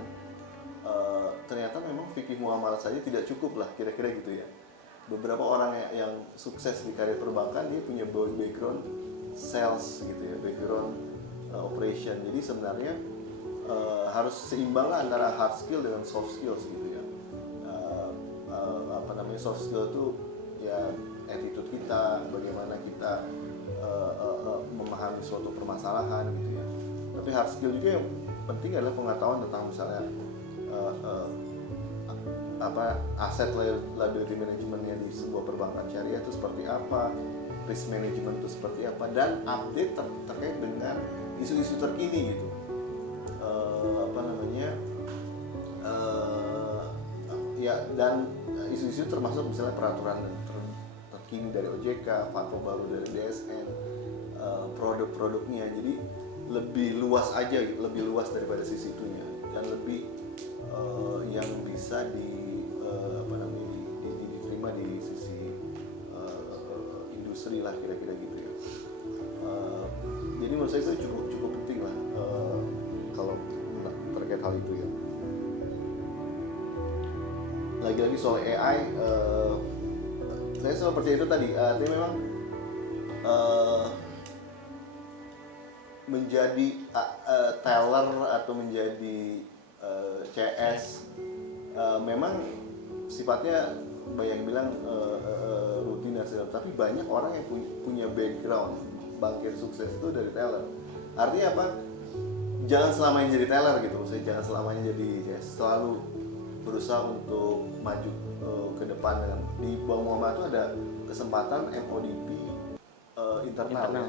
Ternyata memang fikih muamalah saja tidak cukup lah, kira-kira gitu ya. beberapa orang yang sukses di karir perbankan dia punya background sales gitu ya, background operation. Jadi sebenarnya harus seimbang lah antara hard skill dengan soft skills gitu ya. Apa namanya, soft skill itu ya attitude kita, bagaimana kita memahami suatu permasalahan gitu ya. Tapi hard skill juga yang penting adalah pengetahuan tentang misalnya aset liability managementnya di sebuah perbankan syariah itu seperti apa, risk management itu seperti apa, dan update terkait dengan isu-isu terkini gitu. Ya, dan isu-isu termasuk misalnya peraturan terkini dari OJK, fatwa baru dari DSN, produk-produknya. Jadi lebih luas aja, lebih luas daripada sisi itunya, dan lebih yang bisa diterima di sisi industri lah, kira-kira gitu ya. Jadi menurut saya itu cukup penting lah kalau terkait hal itu ya. Lagi-lagi soal AI, saya selalu percaya itu tadi, tapi memang menjadi teller atau menjadi CS memang sifatnya banyak yang bilang rutin dan segala, tapi banyak orang yang punya background bankir sukses itu dari teller. Artinya apa? Jangan selamanya jadi teller gitu, maksudnya jangan selamanya jadi CS. Selalu berusaha untuk maju ke depan. Dengan di Bank Muamalah itu ada kesempatan MODP internal. Ya.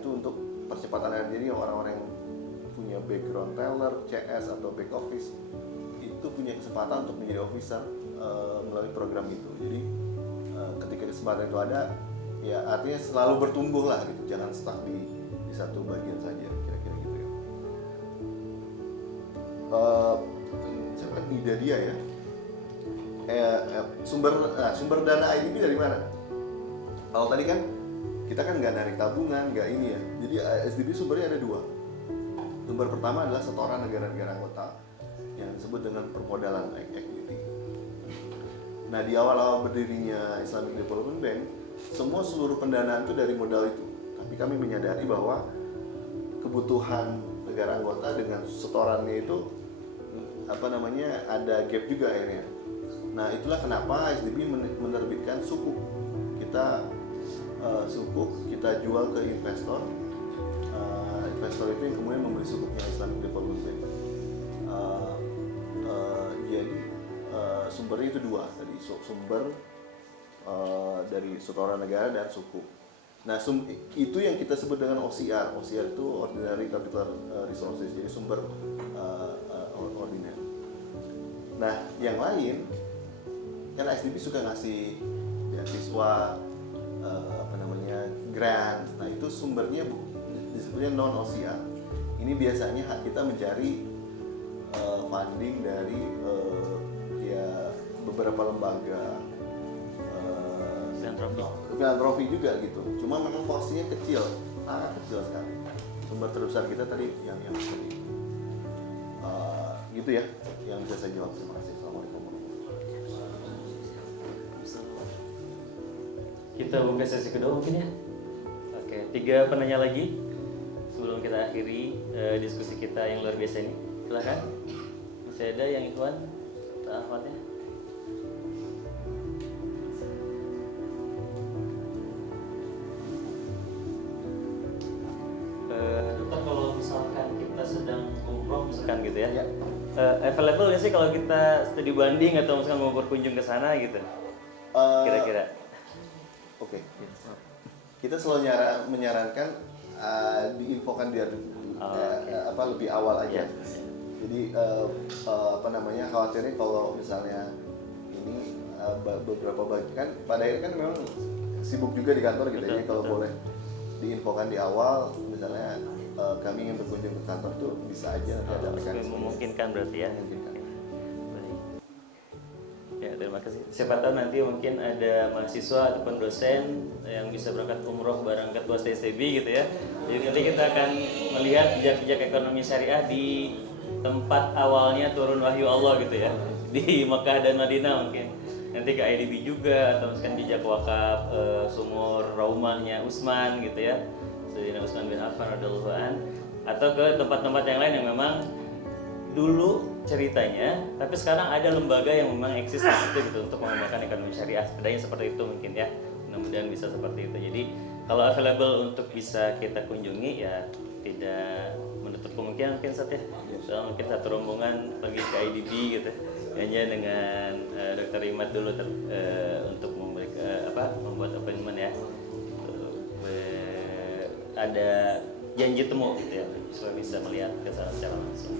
Itu untuk percepatan air. Jadi orang-orang yang punya background teller, CS atau back office itu punya kesempatan untuk menjadi officer melalui program itu. Jadi ketika kesempatan itu ada, ya artinya selalu bertumbuh lah gitu, jangan stuck di satu bagian saja, kira-kira gitu ya. Siapa ide dia ya? Sumber dana IDB dari mana? Kalau tadi kan kita kan nggak narik tabungan, nggak ini ya. Jadi SDB sumbernya ada dua. Sumber pertama adalah setoran negara-negara anggota yang disebut dengan permodalan equity. Nah, di awal-awal berdirinya Islamic Development Bank, seluruh pendanaan itu dari modal itu. Tapi kami menyadari bahwa kebutuhan negara anggota dengan setorannya itu ada gap juga akhirnya. Nah, itulah kenapa SDB menerbitkan sukuk. Kita jual ke investor. Investor itu yang kemudian membeli sukuknya Islamic Development Bank. Jadi sumbernya itu dua tadi, sumber dari setoran negara dan sukuk. Nah, itu yang kita sebut dengan OCR. OCR itu Ordinary Capital Resources, jadi sumber ordinary. Nah, yang lain kan SDB suka ngasih beasiswa, grant. Nah, itu sumbernya disebutnya non OCR. Ini biasanya kita mencari funding dari beberapa lembaga filantropi juga gitu. Cuma memang porsinya kecil, sangat kecil sekali. Sumber terbesar kita tadi yang tadi. Gitu ya, yang bisa saya jawab. Terima kasih. Assalamualaikum warahmatullahi wabarakatuh. Kita buka sesi kedua mungkin ya. Oke, 3 penanya lagi sebelum kita akhiri diskusi kita yang luar biasa ini. Silakan. Masih ada yang Ikhwan? Ahmadnya? Dokter, kalau misalkan kita sedang umroh misalkan gitu ya, available nggak sih kalau kita studi banding atau misalkan mau berkunjung ke sana gitu? Kira-kira? Oke. Kita selalu menyarankan diinfokan biar lebih awal aja. Jadi khawatirnya kalau misalnya ini beberapa bagian pada akhirnya kan memang sibuk juga di kantor gitu. Jadi kalau boleh diinfokan di awal, misalnya kami ingin berkunjung ke kantor tuh bisa aja nanti ada mekanisme. Memungkinkan berarti ya. Memungkinkan. Baik. Ya, terima kasih. Siapa tahu nanti mungkin ada mahasiswa ataupun dosen yang bisa berangkat umroh bareng ketua STSB gitu ya. Jadi nanti kita akan melihat jejak-jejak ekonomi syariah di tempat awalnya turun wahyu Allah gitu ya, di Mekah dan Madinah mungkin. nanti ke IDB juga, atau misalkan di Jakwakaf sumur rumahnya Utsman gitu ya, Sayyidina Utsman bin Affan radhiyallahu an, atau ke tempat-tempat yang lain yang memang dulu ceritanya, tapi sekarang ada lembaga yang memang eksis di situ gitu untuk mengembangkan ekonomi syariah. Setidaknya seperti itu mungkin ya. Mudah-mudahan bisa seperti itu. Jadi kalau available untuk bisa kita kunjungi ya tidak menutup kemungkinan mungkin saat ya. So, mungkin satu rombongan pergi ke IDB gitu. Hanya dengan Dr. Imad dulu untuk membuat appointment ya. Ada janji temu gitu ya supaya bisa melihat ke sana secara langsung.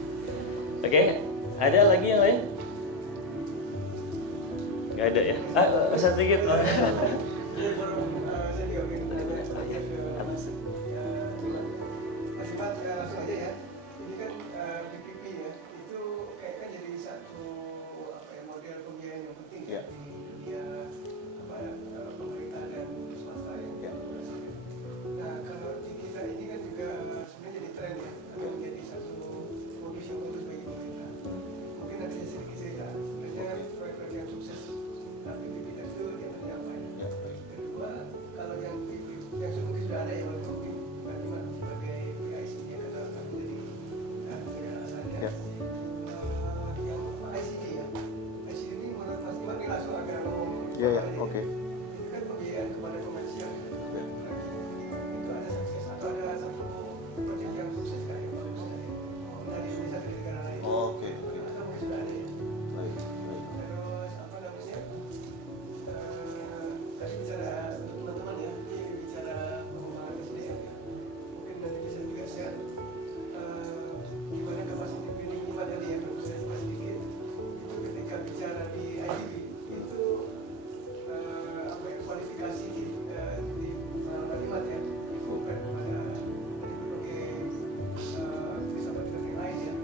Oke, ada lagi yang lain? Gak ada ya? Ustaz sedikit. Langsung aja ya. Ini kan PPP ya, itu kayaknya jadi satu model pembiayaan yang penting Ya. di dunia pemerintah dan swasta yang berhasil. Nah kalau di kita ini kan juga sebenarnya jadi tren ya, akan menjadi satu modus yang bagus bagi pemerintah. Mungkin nanti sedikit cerita. Sebenarnya proyek-proyek yang sukses PPP itu yang tadi apa ya? Kedua, kalau yang PPP yang sudah ada yang mungkin bagaimana sebagai ICD yang kata aku tadi dengan alasannya Ya. yang ICD ya, ICD ini menurut Mas Iman ini langsung agak ngomong Ya, ya, oke. itu kan pembiayaan kepada komersial itu ada sukses atau ada satu proyek yang sukses kan yang bagus dari Indonesia dari negara lain Oke. itu mungkin sudah ada ya. Baik. Terus apa namanya tadi bicara untuk teman-teman ya, ini bicara pengembangan SDM ya, mungkin nanti bisa juga share gimana kapasitas minimal tadi ya, kalau saya sebut sedikit itu ketika bicara di IDB itu kualifikasi di kalimat ya bukan kepada dari berbagai kesempatan yang lain ya.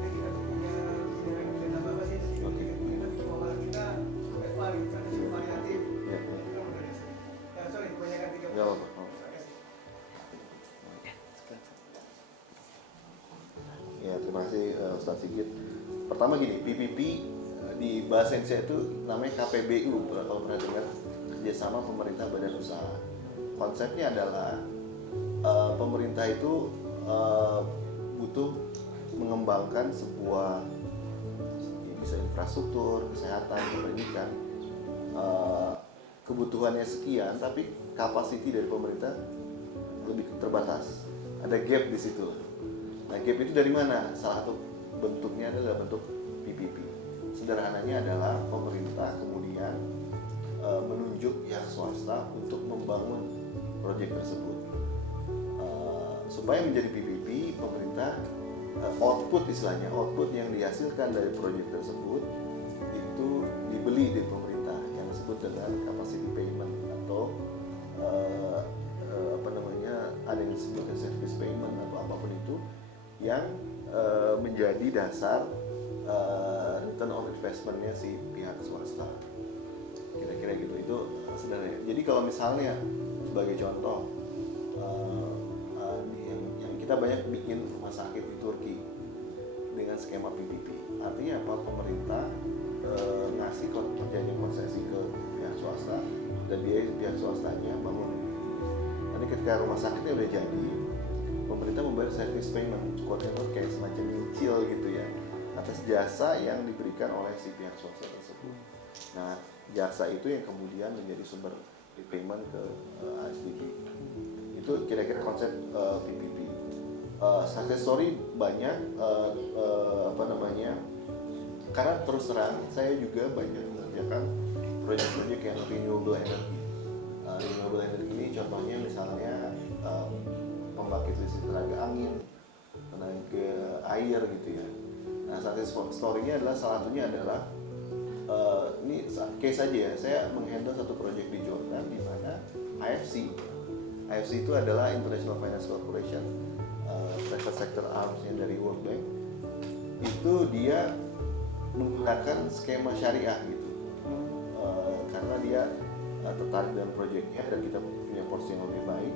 Jadi kita punya tambah apa sih? Kita cuma malah kita cukup advance, kita cukup variatif. Ya. Kita modernisasi. Ya sorry, kebanyakan 30. Nggak apa-apa. Terima kasih. Ya, terima kasih Ustaz Sigit. Pertama gini, PPP di bahasa Indonesia itu namanya KPBU, kalau pernah dengar, kerjasama pemerintah badan usaha. Konsepnya adalah pemerintah itu butuh mengembangkan sebuah bisa infrastruktur, kesehatan, pendidikan, kebutuhannya sekian, tapi kapasiti dari pemerintah lebih terbatas. Ada gap di situ. Nah, gap itu dari mana? Salah satu bentuknya adalah bentuk PPP. Sederhananya adalah pemerintah kemudian menunjuk pihak swasta untuk membangun proyek tersebut. Supaya menjadi PPP, pemerintah output istilahnya, output yang dihasilkan dari proyek tersebut itu dibeli dari pemerintah yang disebut dengan capacity payment atau ada yang disebut service payment atau apapun itu yang menjadi dasar return on investment-nya si pihak swasta. Kira-kira gitu, itu sebenarnya. Jadi kalau misalnya sebagai contoh yang kita banyak bikin rumah sakit di Turki dengan skema PPP. Artinya apa? Pemerintah ngasih perjanjian konsesi ke pihak swasta dan dia pihak swastanya bangun. Nanti ketika rumah sakitnya udah jadi, pemerintah membayar service payment, kayak semacam nyicil gitu ya, atas jasa yang diberikan oleh si pihak swasta tersebut. Nah, jasa itu yang kemudian menjadi sumber payment ke ASDQ. Itu kira-kira konsep PPP. Success story banyak, karena terus terang saya juga banyak mengerjakan proyek-proyek yang renewable energy. Renewable energy ini contohnya misalnya pembangkit listrik tenaga angin, tenaga air gitu ya. Nah, success story-nya adalah salah satunya adalah ini case aja ya. Saya menghandle satu proyek di Jordan di mana IFC itu adalah International Finance Corporation, private sector arms-nya dari World Bank. Itu dia menggunakan skema syariah gitu, karena dia tertarik dengan proyeknya dan kita punya porsi yang lebih baik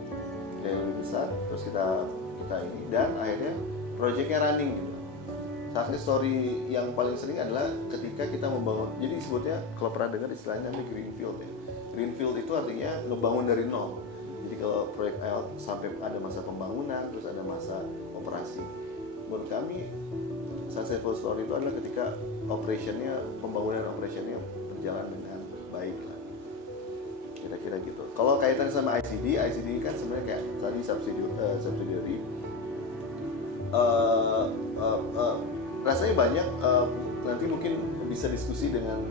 dan yang lebih besar. Terus kita ini dan akhirnya proyeknya running gitu. Success story yang paling sering adalah ketika kita membangun, jadi disebutnya kalau pernah dengar istilahnya namanya greenfield ya. Greenfield itu artinya ngebangun dari nol. Jadi kalau proyek sampai ada masa pembangunan, terus ada masa operasi. Menurut kami successful story itu adalah ketika pembangunan operationnya berjalan dengan baik lah. Kira-kira gitu. Kalau kaitan sama ICD kan sebenarnya kayak tadi subsidiary. Rasanya banyak, nanti mungkin bisa diskusi dengan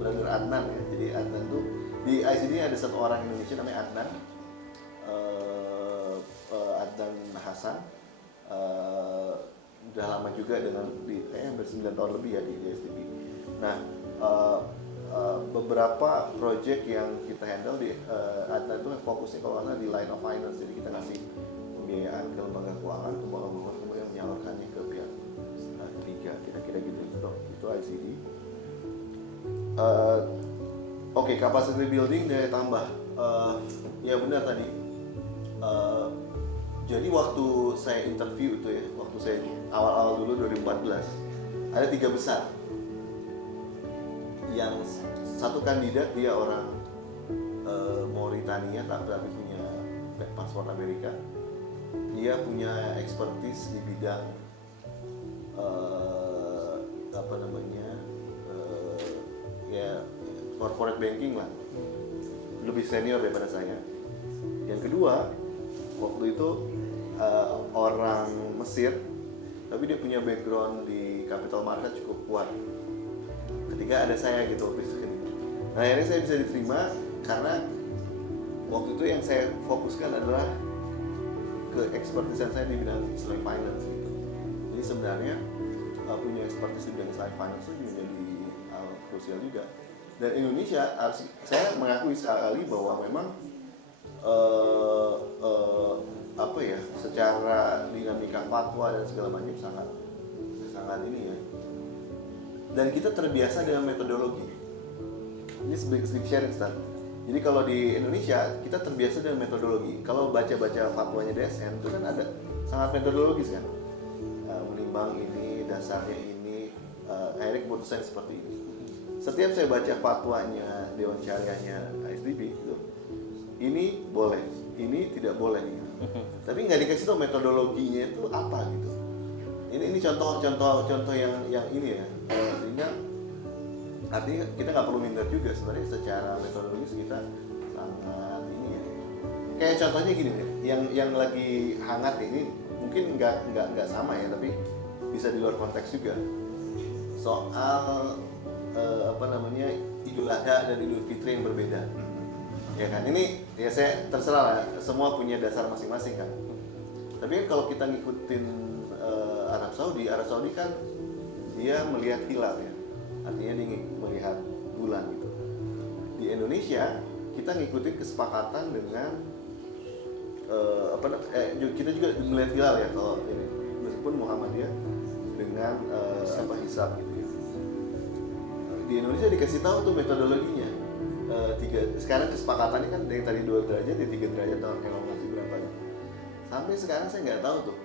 brother Adnan ya. Jadi Adnan tuh di ICD ada satu orang Indonesia namanya Adnan, Adnan Hasan, udah lama juga kayaknya hampir 9 tahun lebih ya di ISDB. Nah, beberapa project yang kita handle di Adnan tuh fokusnya kalau nggak salah di line of finance, jadi kita ngasih pembiayaan ke lembaga keuangan, kemudian menyalurkannya ke pihak ketiga, kira-kira gitu itu ICD. Oke, capacity building daya tambah. Ya benar tadi. Jadi waktu saya interview itu ya, waktu saya awal-awal dulu 2014, ada 3 besar. Yang satu kandidat dia orang Mauritania tapi punya paspor Amerika. Dia punya expertise di bidang ya corporate banking lah, lebih senior daripada saya. Yang kedua, waktu itu orang Mesir, tapi dia punya background di capital market cukup kuat. Ketika ada saya gitu waktu itu. Nah akhirnya saya bisa diterima karena waktu itu yang saya fokuskan adalah ke expertise saya di bidang Islamic finance gitu. Jadi sebenarnya punya expertise di bidang Islamic finance itu menjadi krusial juga. Dan Indonesia saya mengakui sekali bahwa memang secara dinamika fatwa dan segala macam sangat ini ya. Dan kita terbiasa dengan metodologi. Ini sedikit sharing Stan. Jadi kalau di Indonesia kita terbiasa dengan metodologi. Kalau baca-baca fatwanya DSN itu kan ada sangat metodologis kan. Menimbang ini, dasarnya ini, akhirnya keputusan seperti ini. Setiap saya baca fatwanya Dewan Syariahnya ISDB itu, ini boleh, ini tidak boleh gitu. Tapi nggak dikasih tahu metodologinya itu apa gitu. Ini contoh yang ini ya. Sehingga artinya kita nggak perlu minder juga sebenarnya secara metodologis kita sangat ini ya. Kayak contohnya gini deh, yang lagi hangat ini mungkin nggak sama ya, tapi bisa di luar konteks juga. Soal Idul Adha dan Idul Fitri yang berbeda. Ya kan, ini ya saya terserah lah, semua punya dasar masing-masing kan. Tapi kalau kita ngikutin Arab Saudi kan dia melihat hilal ya, artinya dia melihat bulan gitu. Di Indonesia kita ngikutin kesepakatan dengan kita juga melihat hilal ya kalau ini, meskipun Muhammadiyah dengan hisab gitu ya. Di Indonesia dikasih tahu tuh metodologinya. Sekarang kesepakatannya kan dari tadi 2 derajat di 3 derajat tahun elongasi berapa ya. Sampai sekarang saya nggak tahu tuh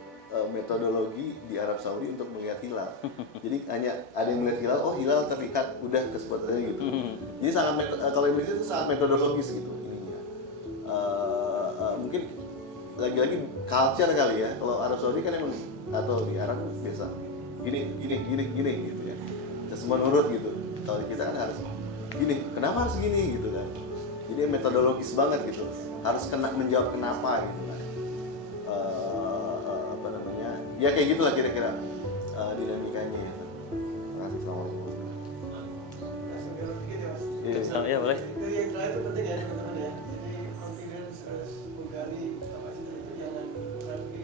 metodologi di Arab Saudi untuk melihat hilal. Jadi hanya ada yang melihat hilal, oh hilal terlihat, udah kesempatannya gitu. Jadi kalau Indonesia itu sangat metodologis gitu ininya. Mungkin lagi-lagi culture kali ya. Kalau Arab Saudi kan emang atau di Arab biasa gini gitu ya. Kita semua nurut gitu. Kalau di kita kan harus gini, kenapa harus gini gitu kan. Jadi metodologis banget gitu. Harus menjawab kenapa gitu kan. Ya kayak gitulah kira-kira dinamikanya ya. Terima kasih, assalamualaikum. Langsung belok dikit ya Mas. Ya boleh. Itu yang terakhir itu penting ya teman-teman ya. Jadi confidence harus menggali kapasitas itu jangan lagi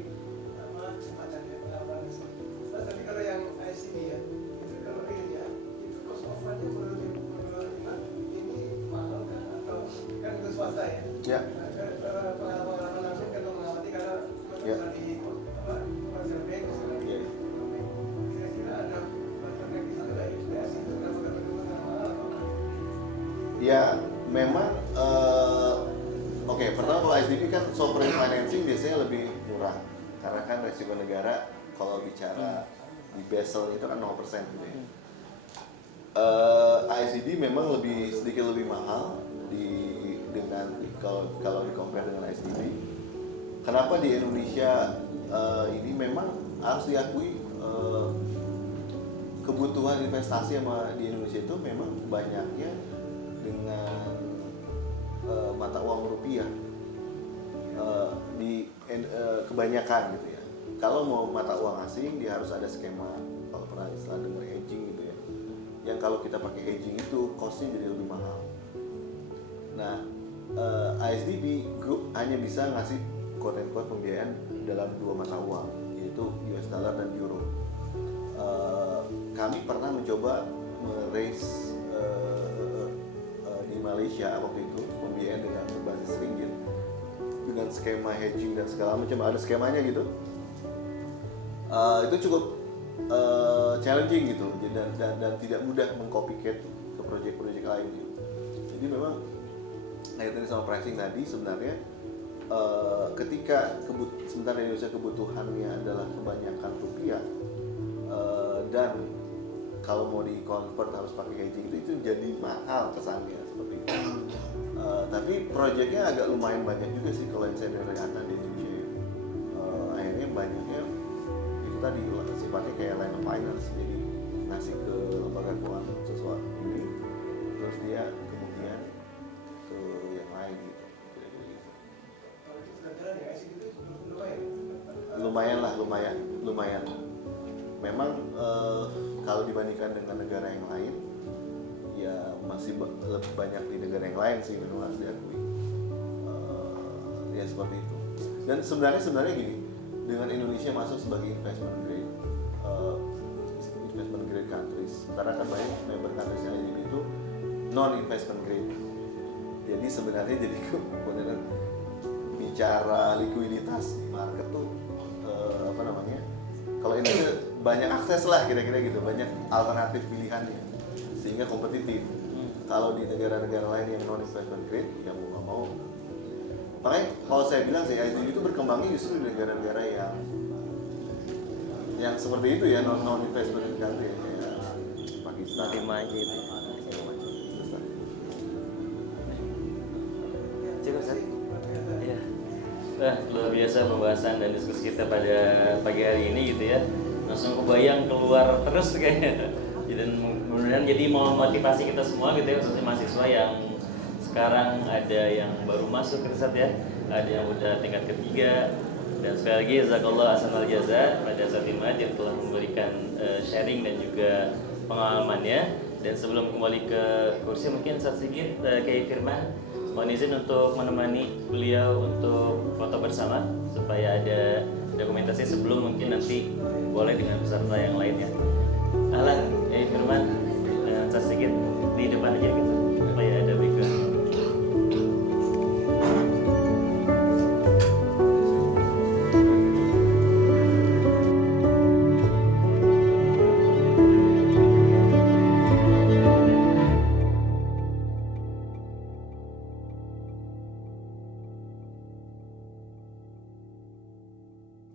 semacam ya pengalaman. Mas tapi kalau yang ICD ya, itu kalau ini ya, itu cost of fundnya menurut ini mahal kan atau kan itu swasta ya? Ya. Pengalaman langsung kan mengamati karena Ya. tadi commercial bank Ya. kira-kira ada banyak di sana lagi ya sih itu kenapa mahal apa? Ya memang oke, pertama kalau ISDB kan sovereign financing biasanya lebih murah karena kan resiko negara kalau bicara di Basel itu kan 0% gitu ya. ISDB memang sedikit lebih mahal kalau di compare dengan ISDB. Kenapa di Indonesia ini memang harus diakui kebutuhan investasi di Indonesia itu memang banyaknya dengan mata uang rupiah kebanyakan gitu ya. Kalau mau mata uang asing dia harus ada skema, kalau pernah istilah dengar hedging gitu ya. Yang kalau kita pakai hedging itu costnya jadi lebih mahal. Nah, ISDB Group hanya bisa ngasih quote-unquote pembiayaan dalam 2 mata uang, yaitu US dollar dan euro. Kami pernah mencoba meraise di Malaysia waktu itu pembiayaan dengan berbasis ringgit dengan skema hedging dan segala macam, ada skemanya gitu. Itu cukup challenging gitu dan tidak mudah mengcopycat ke proyek-proyek lain gitu. Jadi memang kaitannya sama pricing tadi sebenarnya ketika sementara Indonesia kebutuhannya adalah kebanyakan rupiah dan kalau mau di convert harus pakai hedging itu jadi mahal kesannya seperti itu. Tapi proyeknya agak lumayan banyak juga sih kalau yang saya dengarkan di Indonesia. Akhirnya banyaknya itu tadi sifatnya kayak line of finance, jadi ngasih ke lembaga keuangan sesuatu ini, terus dia kemudian ke yang lain gitu. Kira-kira gitu. Kalau itu kebetulan ya IC itu Lumayan. Memang kalau dibandingkan dengan negara yang lain, ya masih lebih banyak di negara yang lain sih memang harus diakui. Ya seperti itu. Dan sebenarnya gini, dengan Indonesia masuk sebagai investment grade countries, sementara kan banyak member countries yang lain itu non investment grade. Jadi sebenarnya jadi kemudian bicara likuiditas di market tuh kalau Indonesia banyak akses lah kira-kira gitu, banyak alternatif pilihannya sehingga kompetitif. Kalau di negara-negara lain yang non investment grade, ya mau nggak mau. Makanya kalau saya bilang sih ISDB itu berkembangnya justru di negara-negara yang seperti itu ya, non investment country kayak Pakistan, Timah gitu. Cukup Sat? Iya. Nah, luar biasa pembahasan dan diskusi kita pada pagi hari ini gitu ya. Langsung kebayang keluar terus kayaknya. Dan mudah-mudahan jadi memotivasi kita semua gitu ya, khususnya mahasiswa yang sekarang ada yang baru masuk ke Sat ya, ada yang udah tingkat ketiga. Dan sekali lagi jazakallah ahsanal jaza pada Ustaz Imad yang telah memberikan sharing dan juga pengalamannya. Dan sebelum kembali ke kursi mungkin Ustaz Sigit Kiai Firman mohon izin untuk menemani beliau untuk foto bersama supaya ada dokumentasi sebelum mungkin nanti boleh dengan peserta yang lainnya. Ahlan, Kiai Firman, Ustaz Sigit di depan aja gitu.